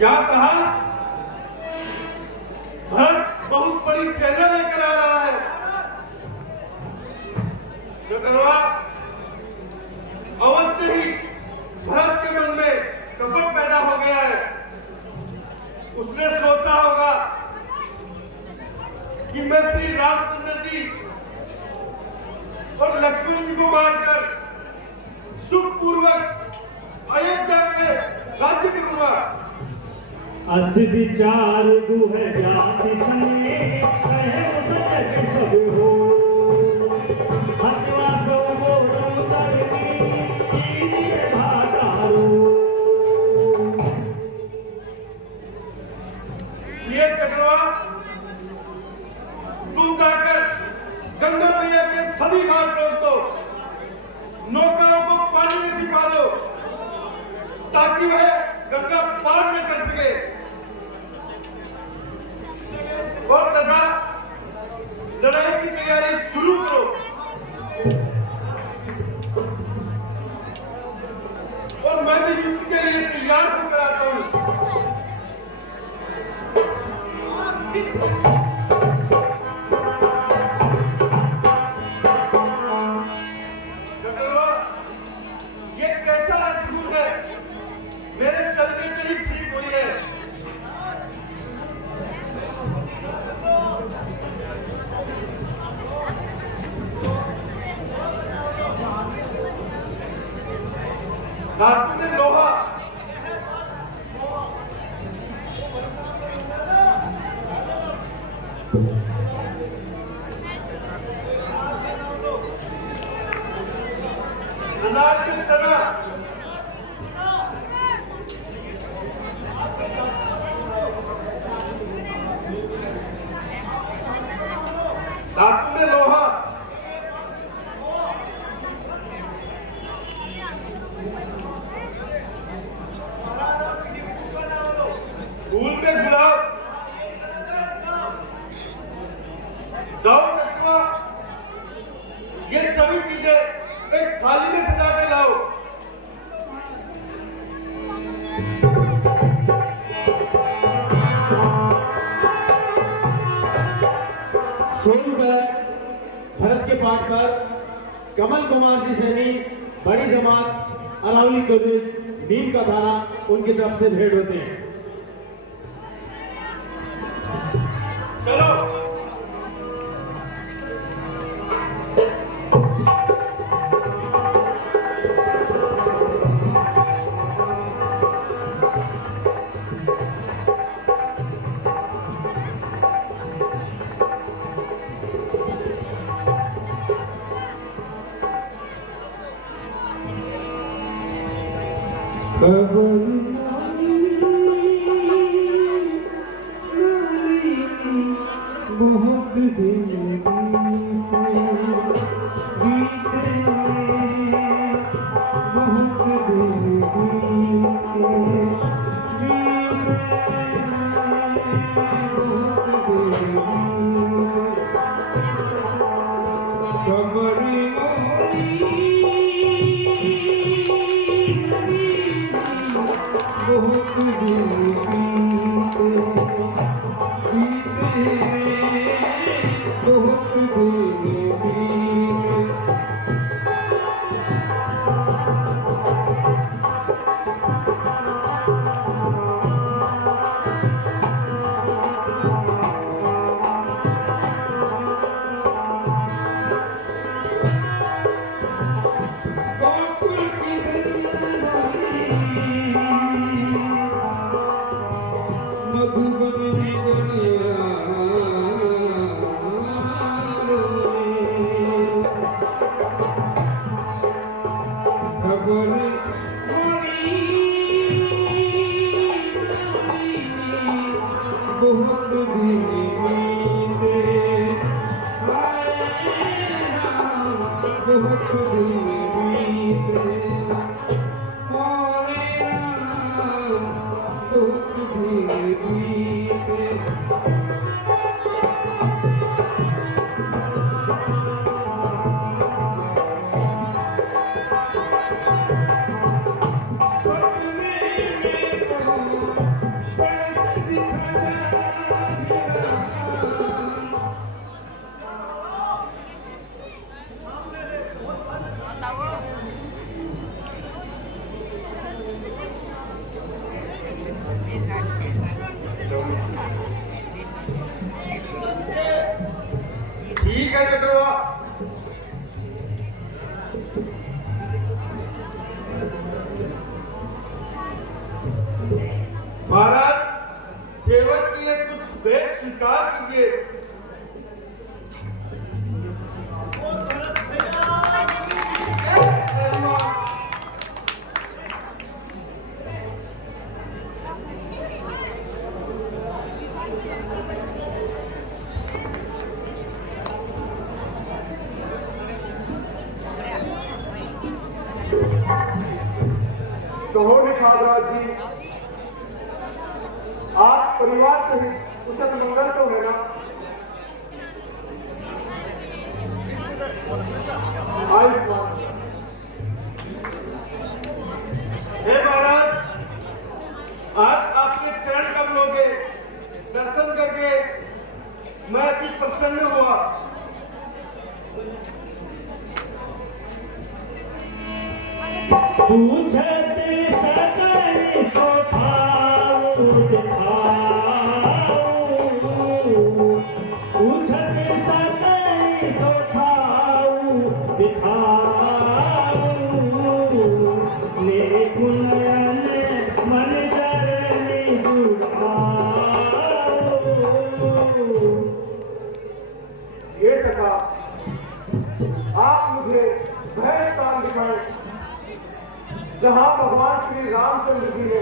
क्या कहा? भरत बहुत बड़ी सेना लेकर आ रहा है। चंद्रमा, अवश्य ही भरत के मन में कपट पैदा हो गया है। उसने सोचा होगा कि मैं श्री रामचंद्र जी और लक्ष्मण जी को मारकर सुखपूर्वक अयोध्या में राज्य करूंगा। अस विचार दुहे ज्ञाति सने कहे सच सब हो हत्या सो मोरम करनी कीजिए भाटारो। इसलिए चक्रवा, तुम जाकर गंगा मैया के सभी घाट रोक दो, नौकाओं को पानी में छिपा दो ताकि वह गंगा पार न कर सके। और तथा लड़ाई की तैयारी शुरू करो। और मैं भी युद्ध के लिए तैयार होकर आता हूं। चंद्रमा, ये कैसा असगुन है? मेरे चलने के ही ठीक हुई है। धातु में लोहा, अनाज में चना, धातु में लोहा, फूल में गुलाब। जाओ चक्रवा, ये सभी चीजें एक थाली में सजा के लाओ। सोनकर भरत के पाठ पर कमल कुमार जी सैनी बड़ी जमात अरावली चौधरी नीम का थाना उनकी तरफ से भेंट होते हैं। चलो। बहुत दिन कहो निखादराज जी, आप परिवार सहित कुशल मंगल तो है ना? आयुष्मान। हे महाराज, आज आपके चरण कमलों के दर्शन करके मैं अति प्रसन्न हुआ। पूछते सकल स्वभाव दिखाओ, पूछते सकल स्वभाव दिखाओ, मेरे कुनयन मन जरनी जुड़ाओ। ये सखा, आप मुझे वह स्थान दिखाएं जहां भगवान श्री रामचंद्र जी ने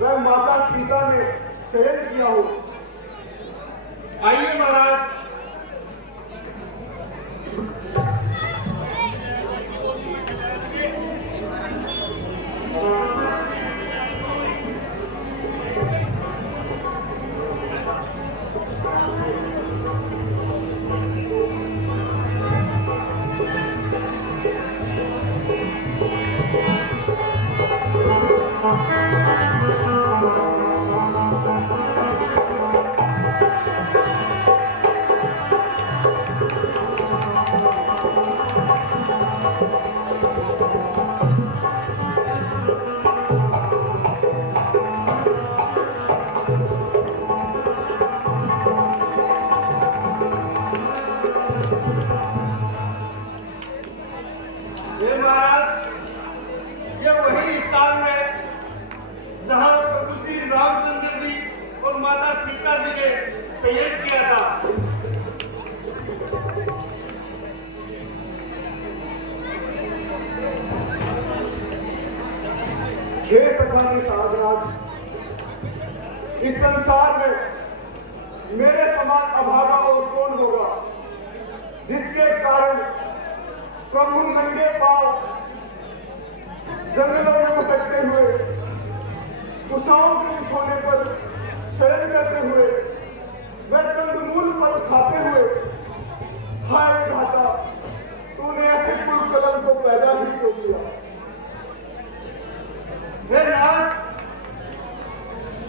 वह माता सीता ने शयन किया हो। आइए महाराज। हे महाराज, ये वही स्थान है जहां प्रभु श्री रामचंद्र जी और माता सीता जी ने शयन किया था। हे सखानी साधराज, इस संसार में मेरे समान अभागा और कौन होगा जिसके कारण प्रभु नंगे पांव जंगलों में भटकते हुए, कुशाओं के बिछोने पर शयन करते हुए, वह कंदमूल फल खाते हुए, हाय घाटा, तूने ऐसे कुल कलम को पैदा ही क्यों किया? हे नाथ,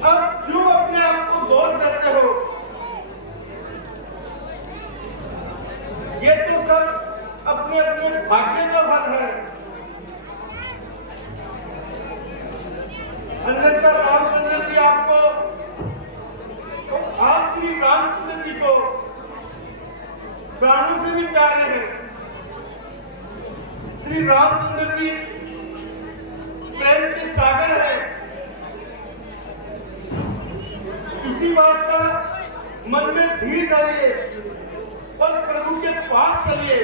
अब क्यों अपने आप को दोष देते हो? ये तो सब अपने अपने भाग्य का फल है। अन्यथा रामचंद्र जी आपको, आप श्री रामचंद्र जी को प्राणों से भी प्यारे हैं। श्री रामचंद्र जी प्रेम के सागर है। इसी बात का मन में धीर करिए और प्रभु के पास चलिए।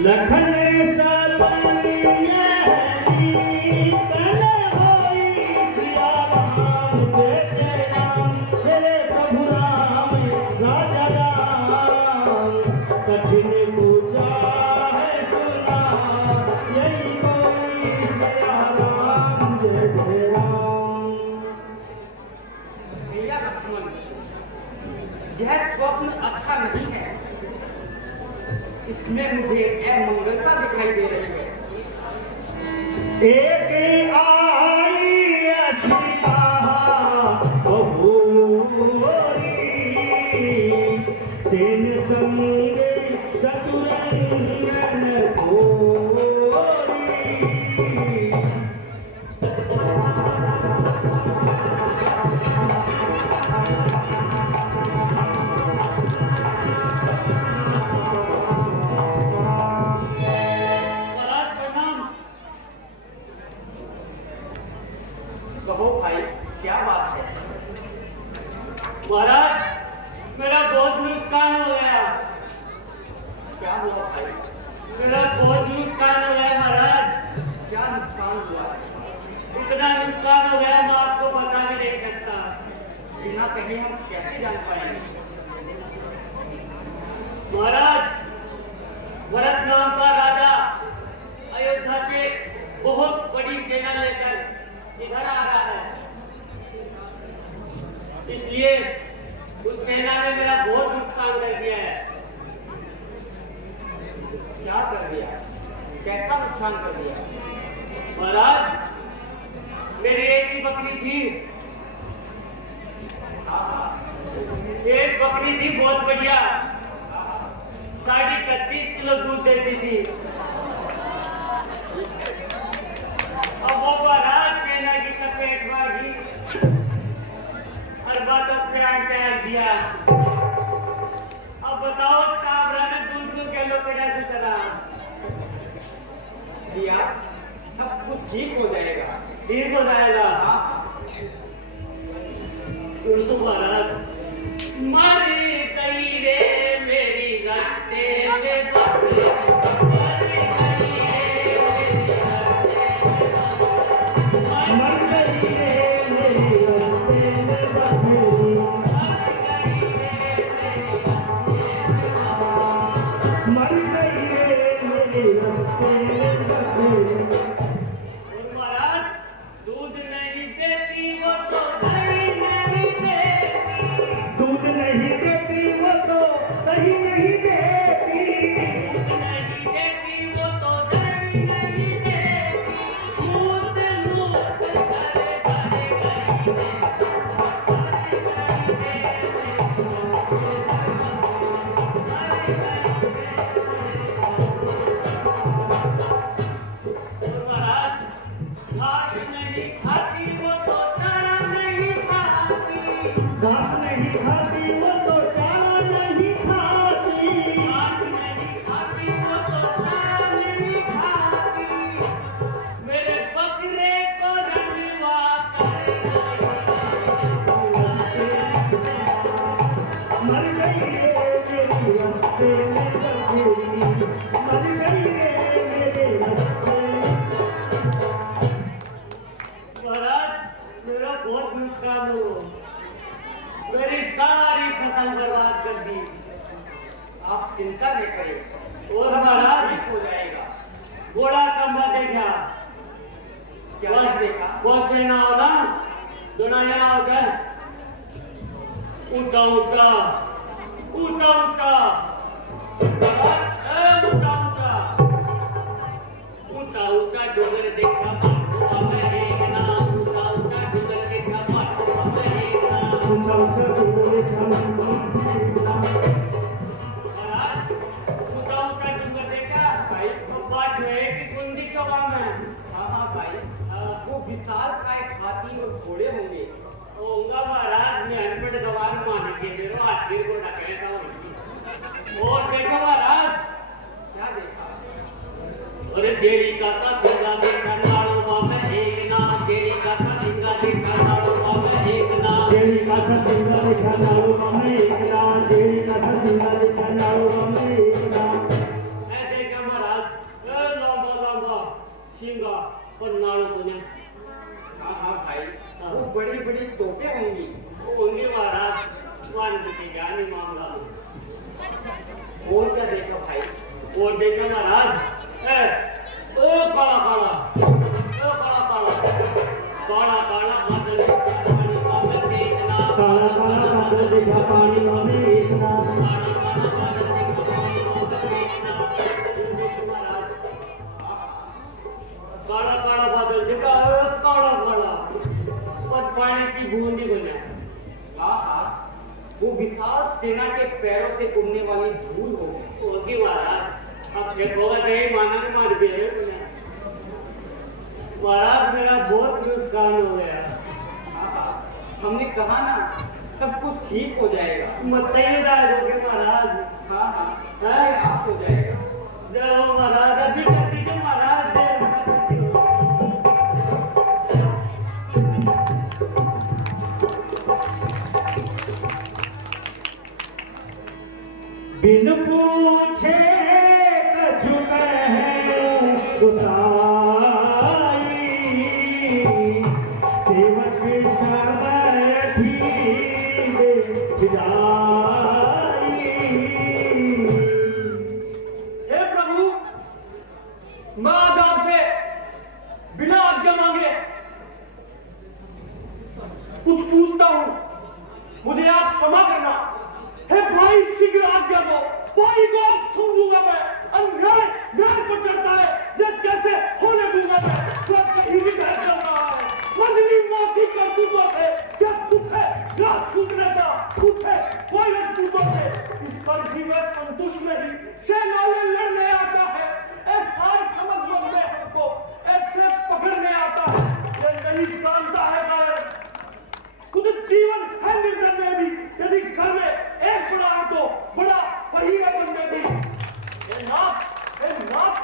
लखन सपनिया सिया राम जय जय राम, मेरे प्रभु राम राजा राम, कठिन पूजा है सुना, यही कोई सिया राम जय जय राम। भैया लक्ष्मण, यह स्वप्न अच्छा नहीं है। इसमें मुझे अमंगलता दिखाई दे रही है। एक आई कहीं हम कैसे जान पाएंगे? महाराज, भरत नाम का राजा अयोध्या से बहुत बड़ी सेना लेकर इधर आ रहा है, इसलिए उस सेना ने मेरा बहुत नुकसान कर दिया है। क्या कर दिया? कैसा नुकसान कर दिया? महाराज, मेरी एक ही बकरी थी, एक बकरी थी बहुत बढ़िया, 31.5 किलो दूध देती थी। अब वो महाराज सेना की चपेट में आ गई, हर बात त्याग दिया। अब बताओ काबरा ने दूध को किलो कैसे करा दिया? सब कुछ ठीक हो जाएगा। ठीक हो जाएगा। सुन तो महाराज, मरी गई रे मेरी रास्ते में बकरी, मरी गई रे मेरी रास्ते में बकरी, मर गई मर गई रे मेरे रास्ते में बकरी। और महाराज, दूध नहीं देती वो तो दही नहीं देती, दूध नहीं देती वो तो दही नहीं देती, दूध नहीं देती वो तो दही नहीं देती, मूत मूत करे करे गई रे, करे गई रे मेरी रास्ते में बकरी, करे गई रे मेरी रास्ते में बकरी। और महाराज, घास नहीं खाती वो तो चारा नहीं खाती, घास नहीं खाती वो तो चारा नहीं खाती, घास नहीं खाती वो तो चारा नहीं खाती, मेरे बकरे को रंडवा कर मर गई रे मेरे रास्ते में बकरी, मर गई रे मेरे रास्ते में। महाराज, मेरा बहुत नुकसान हो, मेरी सारी फसल बर्बाद कर दी। आप चिंता नहीं करें, और महाराज, ठीक हो जाएगा। घोड़ा चंबा देखा, क्या देखा? वो सेना हो ना, दुनिया हो जाए, ऊंचा ऊंचा ऊंचा ऊंचा, ऊंचा ऊंचा ऊंचा ऊंचा डूंगर देखा, बाटुआ में एक नाम, ऊंचा ऊंचा डूंगर देखा, बाटुआ में एक नाम। ऊंचा ऊंचा डूंगर देखा, महाराज, ऊंचा ऊंचा डूंगर देखा भाई, तो बात है कि कुंदी कवा में। हाँ भाई, वो विशाल काय हाथी और घोड़े होंगे। होगा महाराज, मैं अनपढ़ गवार मान के मेरे हाथी को डकैता होगी। और देखो महाराज, क्या देखा? अरे जेड़ी का सा सिंगा देखा नाड़ों में एक नाम, जेड़ी का सा सिंगा देखा नाड़ों में एक नाम, जेड़ी का सा सिंगा देखा नाड़ों में एक नाम, जेड़ी का सा सिंगा देखा नाड़ों में एक नाम। मैं देखा महाराज, लंबा लंबा सिंगा और नाड़ों को ने। हाँ भाई, वो बड़ी बड़ी तोपें होंगी। वो होंगे महाराज, मान दिखेगा नहीं मामला में। और क्या देखा भाई? और देखा महाराज, ओ काला काला, ओ काला काला, काला काला बादल देखा पानी का में देखना, काला काला बादल देखा पानी में एक नाम, काला काला बादल देखा पानी का में देखना। देखो महाराज, काला काला बादल देखा, काला काला, और पानी की बूंदी बना। हाँ, वो विशाल सेना के पैरों से उड़ने वाली धूल होगी। होगी महाराज, अब देखोगा तो यही माना कि मान भी है महाराज, मेरा बहुत नुकसान हो गया। हमने कहा ना, सब कुछ ठीक हो जाएगा। मत ही जाओगे महाराज। हाँ हैं? आप हो जाएगा। जाओ महाराज, अभी कर दीजिए महाराज, देर मत कीजिए। बिन पूछे कछु कहे गुसाई, सेवक सब ठीक मैं आज आपसे बिना आज्ञा मांगे कुछ पूछता हूं, मुझे आप क्षमा करना। हे भाई, शीघ्र आज्ञा दो, भाई को आप समझूंगा मैं। अन्याय न्याय पर चढ़ता है, ये कैसे होने दूंगा मैं? क्या सही भी नहीं चल रहा है, मंजली मौती कर दूंगा है। क्या दुख है या छूटने का कुछ है कोई रजपूतों से? इस पर भी मैं संतुष्ट नहीं, से नाले लड़ने आता है। ऐसा समझ लो मैं हमको ऐसे पकड़ने आता है, ये नहीं जानता है गायब कुछ जीवन है निर्जन में भी। यदि घर में एक बड़ा है तो बड़ा वही है बंदे भी। ये नाक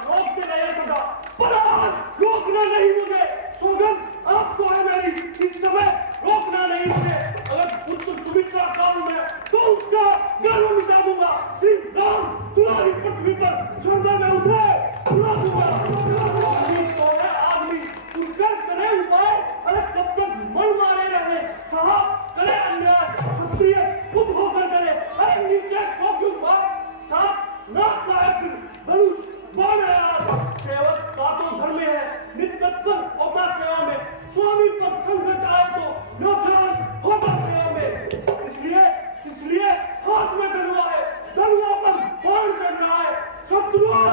रोकते नहीं सका, पर आज रोकना नहीं मुझे। सौगंध आपको है मेरी, इस समय रोकना नहीं मुझे। अगर पुत्र सुमित्रा काल में तो उसका गर्व मिटा दूंगा। श्री राम तुम्हारी पृथ्वी पर स्वर्ग में उतरे उड़ा दूंगा। आदमी तुम करे उपाय, अरे कब तक मन मारे रहे साहब? करे अन्याय क्षत्रिय खुद होकर करे, अरे नीचे को क्यों मार? साथ नाक लायक धनुष बाण है आज, केवल सातों धर्म में है, नित्तर होता सेवा में। स्वामी पर संकट आए तो नौजवान होता सेवा में। इसलिए हाथ में धनुआ है, धनुआ पर बाण चढ़ रहा है। शत्रुओं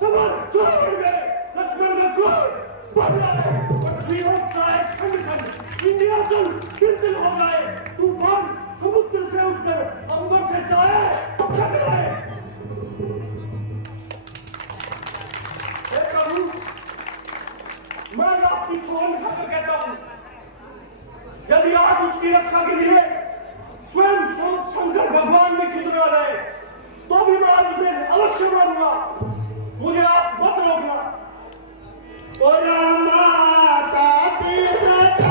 समर छोड़ गए, लक्ष्मण का क्रोध बढ़ रहा है, पृथ्वी होता है खंड खंड, इंडिया जल तिल हो गए। तूफान समुद्र से उठकर अंबर से जाए टकराए। हे प्रभु, मैं आपकी सोन खत्म कहता हूं, यदि आप उसकी रक्षा के लिए स्वयं शंकर भगवान में कितना रहे तो भी मैं आज उसे अवश्य मारूंगा। मुझे आप मत रोकना। ओ माता पिता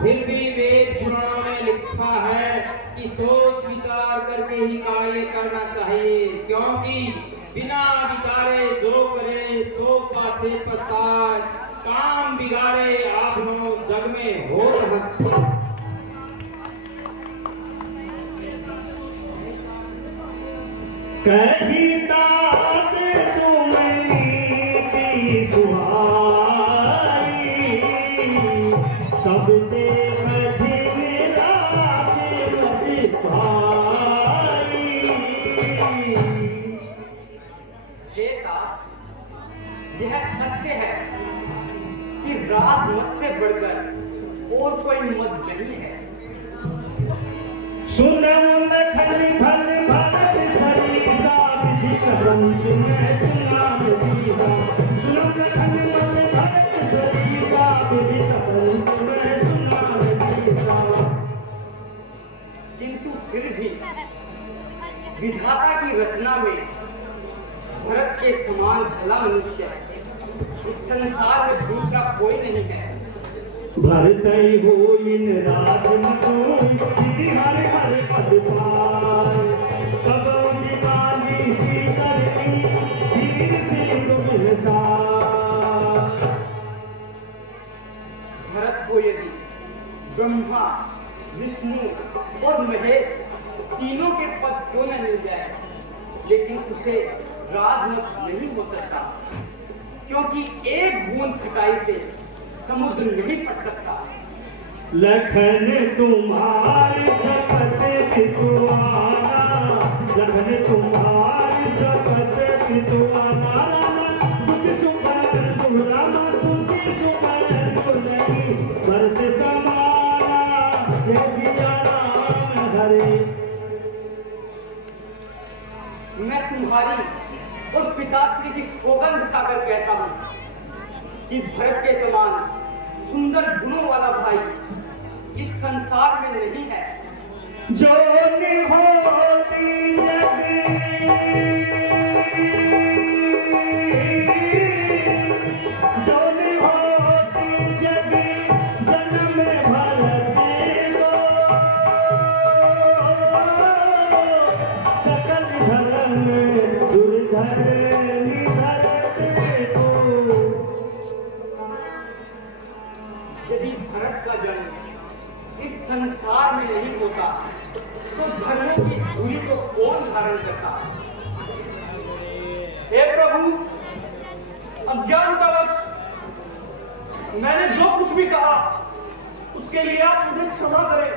फिर भी वेद पुराणों में लिखा है कि सोच विचार करके ही कार्य करना चाहिए, क्योंकि बिना विचारे जो करे सो पाछे पछताए। काम बिगाड़े आपनो जग में हो कही तात तुम्हें सुहाई सब ते कठिन राजमति भाई। यह सत्य है कि राजमत से बढ़कर और कोई मत नहीं है। सुन लखन भल भरत सरीसा विधि प्रपंच में सुना दीसा। सुन लखन भल भरत सरीसा विधि प्रपंच में सुना दीसा। किंतु फिर भी विधाता की रचना में भरत के समान भला मनुष्य इस संसार में दूसरा कोई नहीं है। भरतई हो इन राजमतों विधि हर हर पद पाए। तब काली सी करनी चीर सिंधु मिलसार। भरत को यदि ब्रह्मा विष्णु और महेश तीनों के पद क्यों न मिल जाए, लेकिन उसे राजमत नहीं हो सकता, क्योंकि एक बूंद खटाई से समुद्र नहीं पट सकता। लखन तुम्हारी शपथ पितुआना, लखन तुम्हारी शपथ पितुआना। सुचि सुमन दुरामा सुचि सुमन दुलई भरत समाना जय सिया राम हरे। मैं तुम्हारी और पिताश्री की सौगंध खाकर कहता हूं कि भरत के समान सुंदर गुणों वाला भाई इस संसार में नहीं है। जो निहोती जग, जो निहोती यदि भरत का जन्म इस संसार में नहीं होता तो धर्मों की धूली को कौन धारण करता? हे प्रभु, अज्ञानतावश मैंने जो कुछ भी कहा उसके लिए आप मुझे क्षमा करें।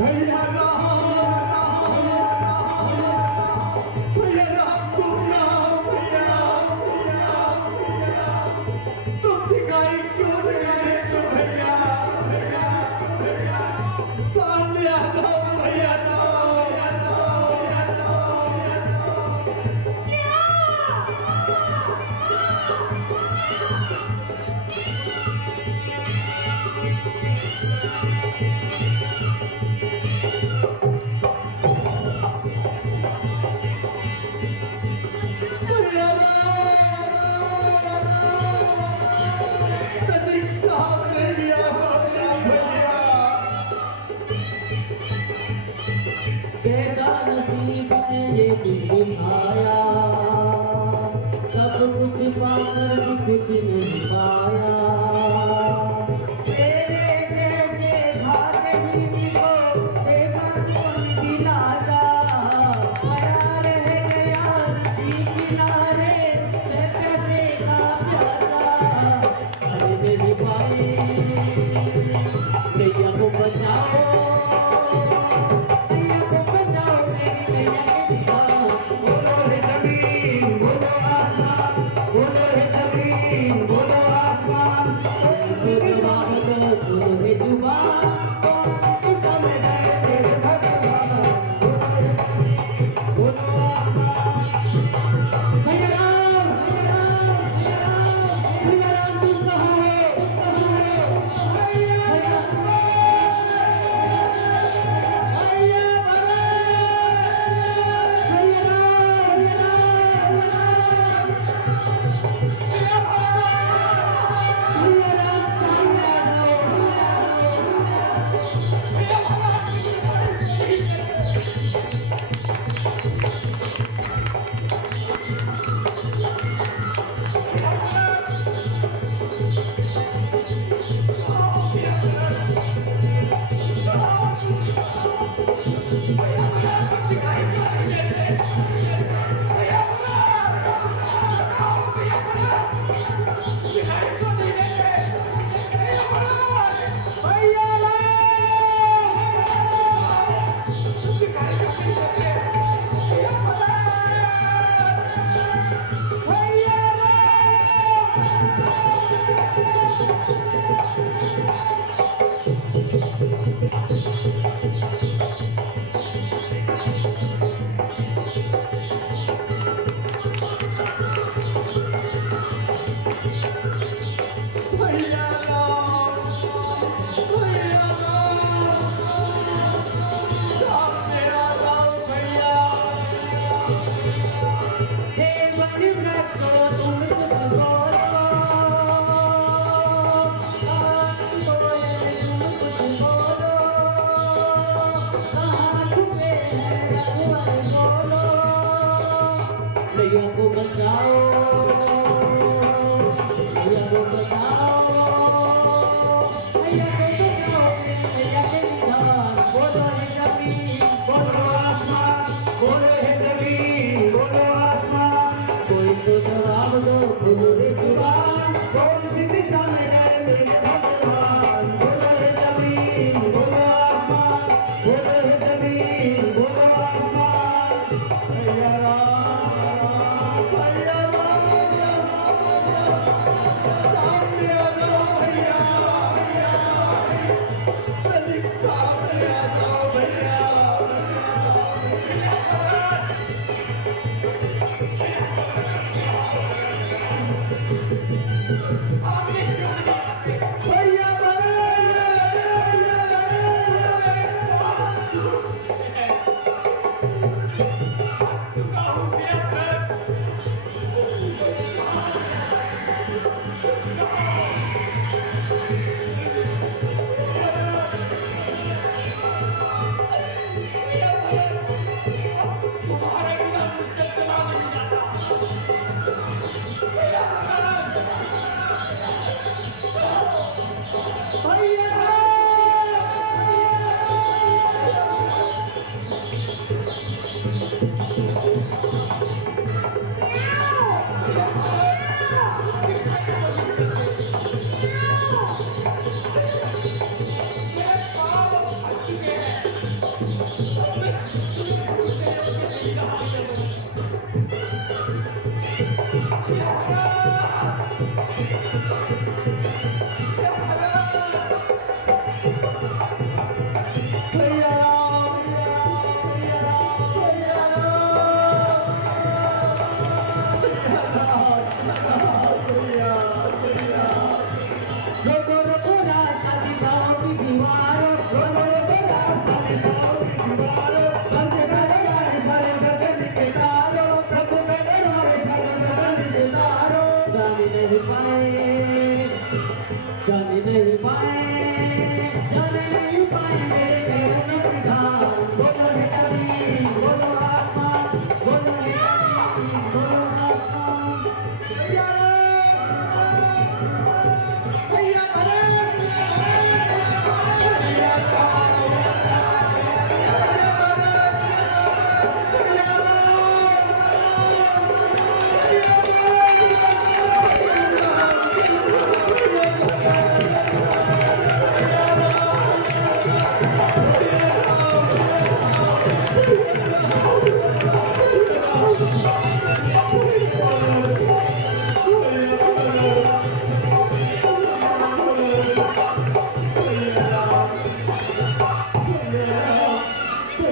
भैया राम, भैया राम, तुम राम, भैया, तुम दिखाई क्यों नहीं देते भैया, सामने आ जाओ भैया राम। कैसा नसीब ने ये दिखाया, सब कुछ पाकर भी कुछ नहीं पाया। तेरे जैसे भाग्यहीन को देखा कौन दिलासा, पड़ा रह गया किनारे मैं पैसे का प्यासा। अरे मेरी भाई भैया को बचाओ,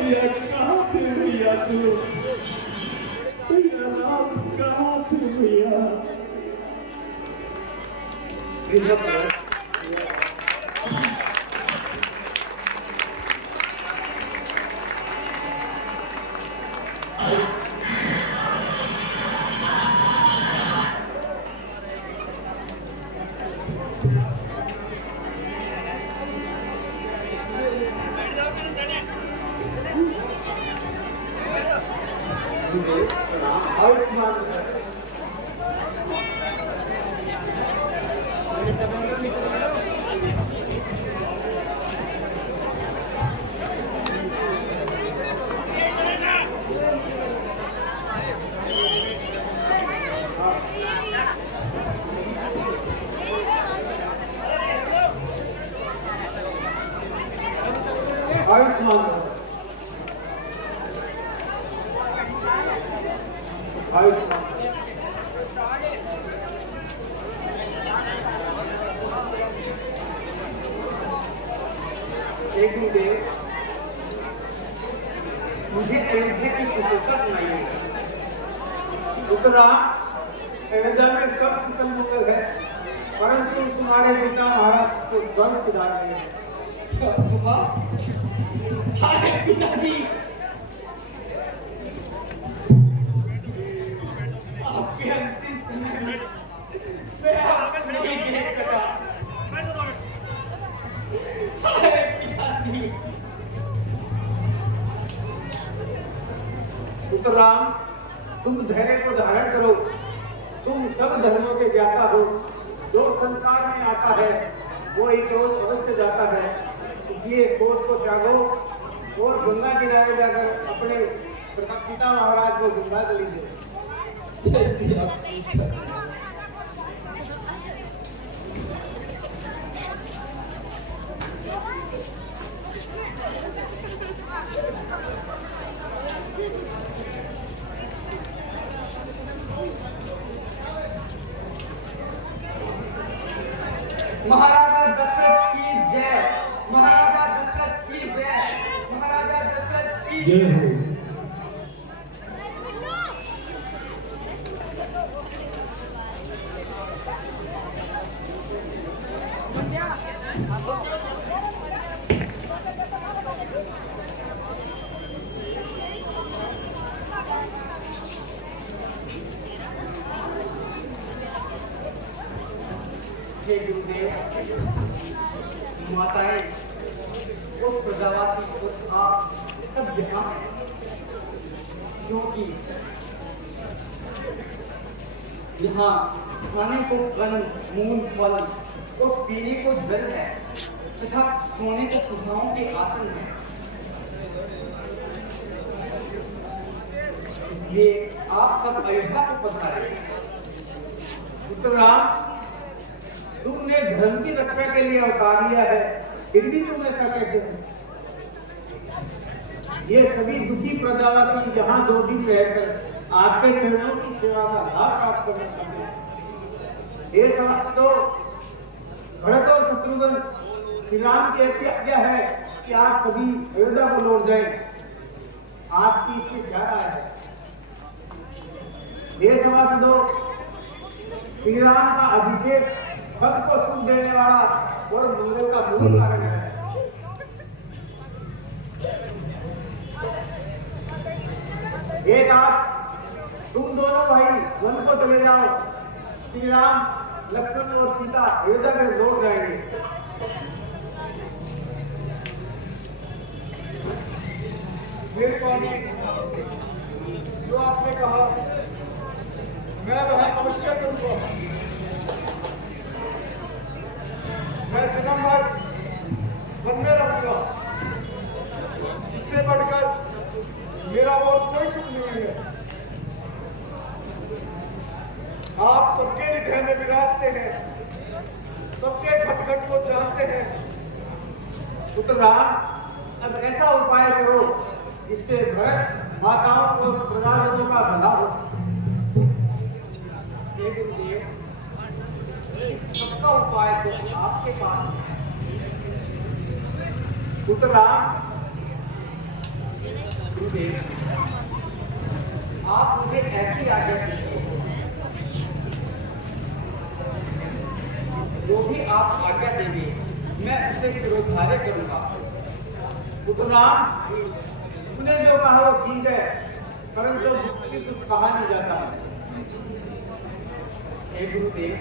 भैया कहाँ थे भैया तू? भैया राम कहाँ थे भैया? आयुष्मान आयुष्मान एक गुरुदेव, मुझे अयोध्या की कुशलता सुनाइए। उतना अयोध्या में सब कुशल मंगल है, परंतु तुम्हारे पिता महाराज को स्वर्ग सिधार रहे हैं। हाय पिताजी, आपके अंतिम समय में मैं आपको नहीं देख सका। हाय पिताजी। उत्तराम, तुम धैर्य को धारण करो। तुम सब धर्मों के ज्ञाता हो। जो संसार में आता है वो एक रोज अवश्य जाता है। इसलिए क्रोध को त्यागो और गंगा किनारे जाकर अपने पिता महाराज को गंगा जली दो। महाराजा दशरथ की जय, महाराजा दशरथ की जय, महाराजा दशरथ की जय हो। हे गुरुदेव, माताएं, उस प्रजावासी और आप सब यहाँ हैं, क्योंकि यहाँ खाने को कन्न, मूल, फल और पीने को जल है तथा सोने को खुदाओं के आसन है। इसलिए आप सब अयोध्या को पधारे। उत्तराम, तुमने धर्म की रक्षा के लिए अवतार लिया है, फिर भी तुम ऐसा कहते हो। ये सभी दुखी प्रजावासी यहाँ 2 दिन रहकर आपके चरणों की सेवा का लाभ प्राप्त करना चाहते हैं। ये समझ तो भरत और शत्रुघ्न श्री राम की ऐसी आज्ञा है कि आप सभी अयोध्या को लौट जाएं। आपकी इसमें क्या राय है? ये समझ दो, श्री राम का अभिषेक सबको सुख देने वाला और मंगल का मूल कारण है। एक आप तुम दोनों भाई वन को चले जाओ। श्री राम, लक्ष्मण और सीता अयोध्या में लौट जाएंगे। मेरे स्वामी, जो आपने कहा मैं वह अवश्य करूंगा। मैं जन्म भर वन में रहूंगा। इससे बढ़कर मेरा और कोई सुख नहीं है। आप सबके हृदय में विराजते हैं, सबके घट घट को जानते हैं। उत्तराम, अब ऐसा उपाय करो जिससे भरत, माताओं और प्रजाजनों का भला हो। हे गुरुदेव, सबका उपाय तो आपके पास है। उत्तराम, गुरुदेव, आप मुझे ऐसी आज्ञा दीजिए, जो भी आप आज्ञा देंगे मैं उसे शिरोधार्य करूंगा। पुत्रराम, तूने जो कहा वो ठीक है, परंतु मुझसे कुछ कहा नहीं जाता है। हे गुरुदेव,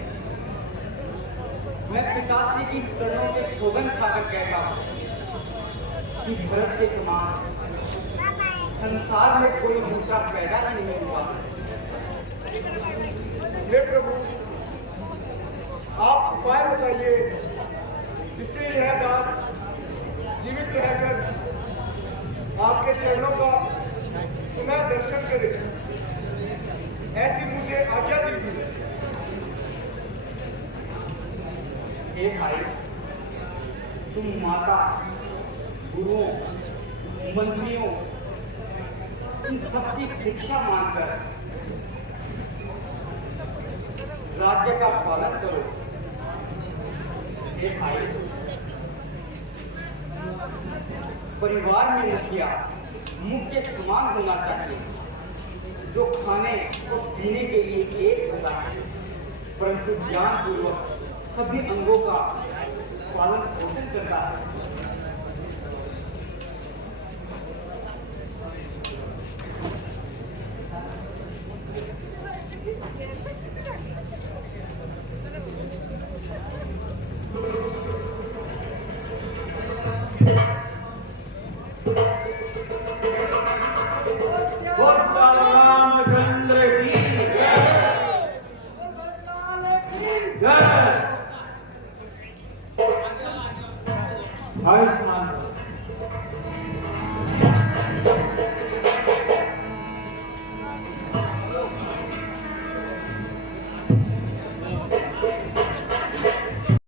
मैं पिताश्री की चरणों के सौगंध खाकर कहता हूँ कि भरत के समान संसार में कोई दूसरा पैदा ही नहीं हुआ। हे प्रभु, आप उपाय बताइए जिससे यह दास जीवित रहकर आपके चरणों का पुनः दर्शन करे, ऐसी मुझे आज्ञा दीजिए। हे भाई, तुम माता, गुरुओं, मंत्रियों, इन सबकी शिक्षा मानकर राज्य का पालन करो। हे भाई, परिवार में मुखिया मुख्य समान होना चाहिए, जो खाने और पीने के लिए एक होता है, परंतु ज्ञान पूर्वक सभी अंगों का पालन पोषण करता है। रामचंद्र की जय। आयुष्मान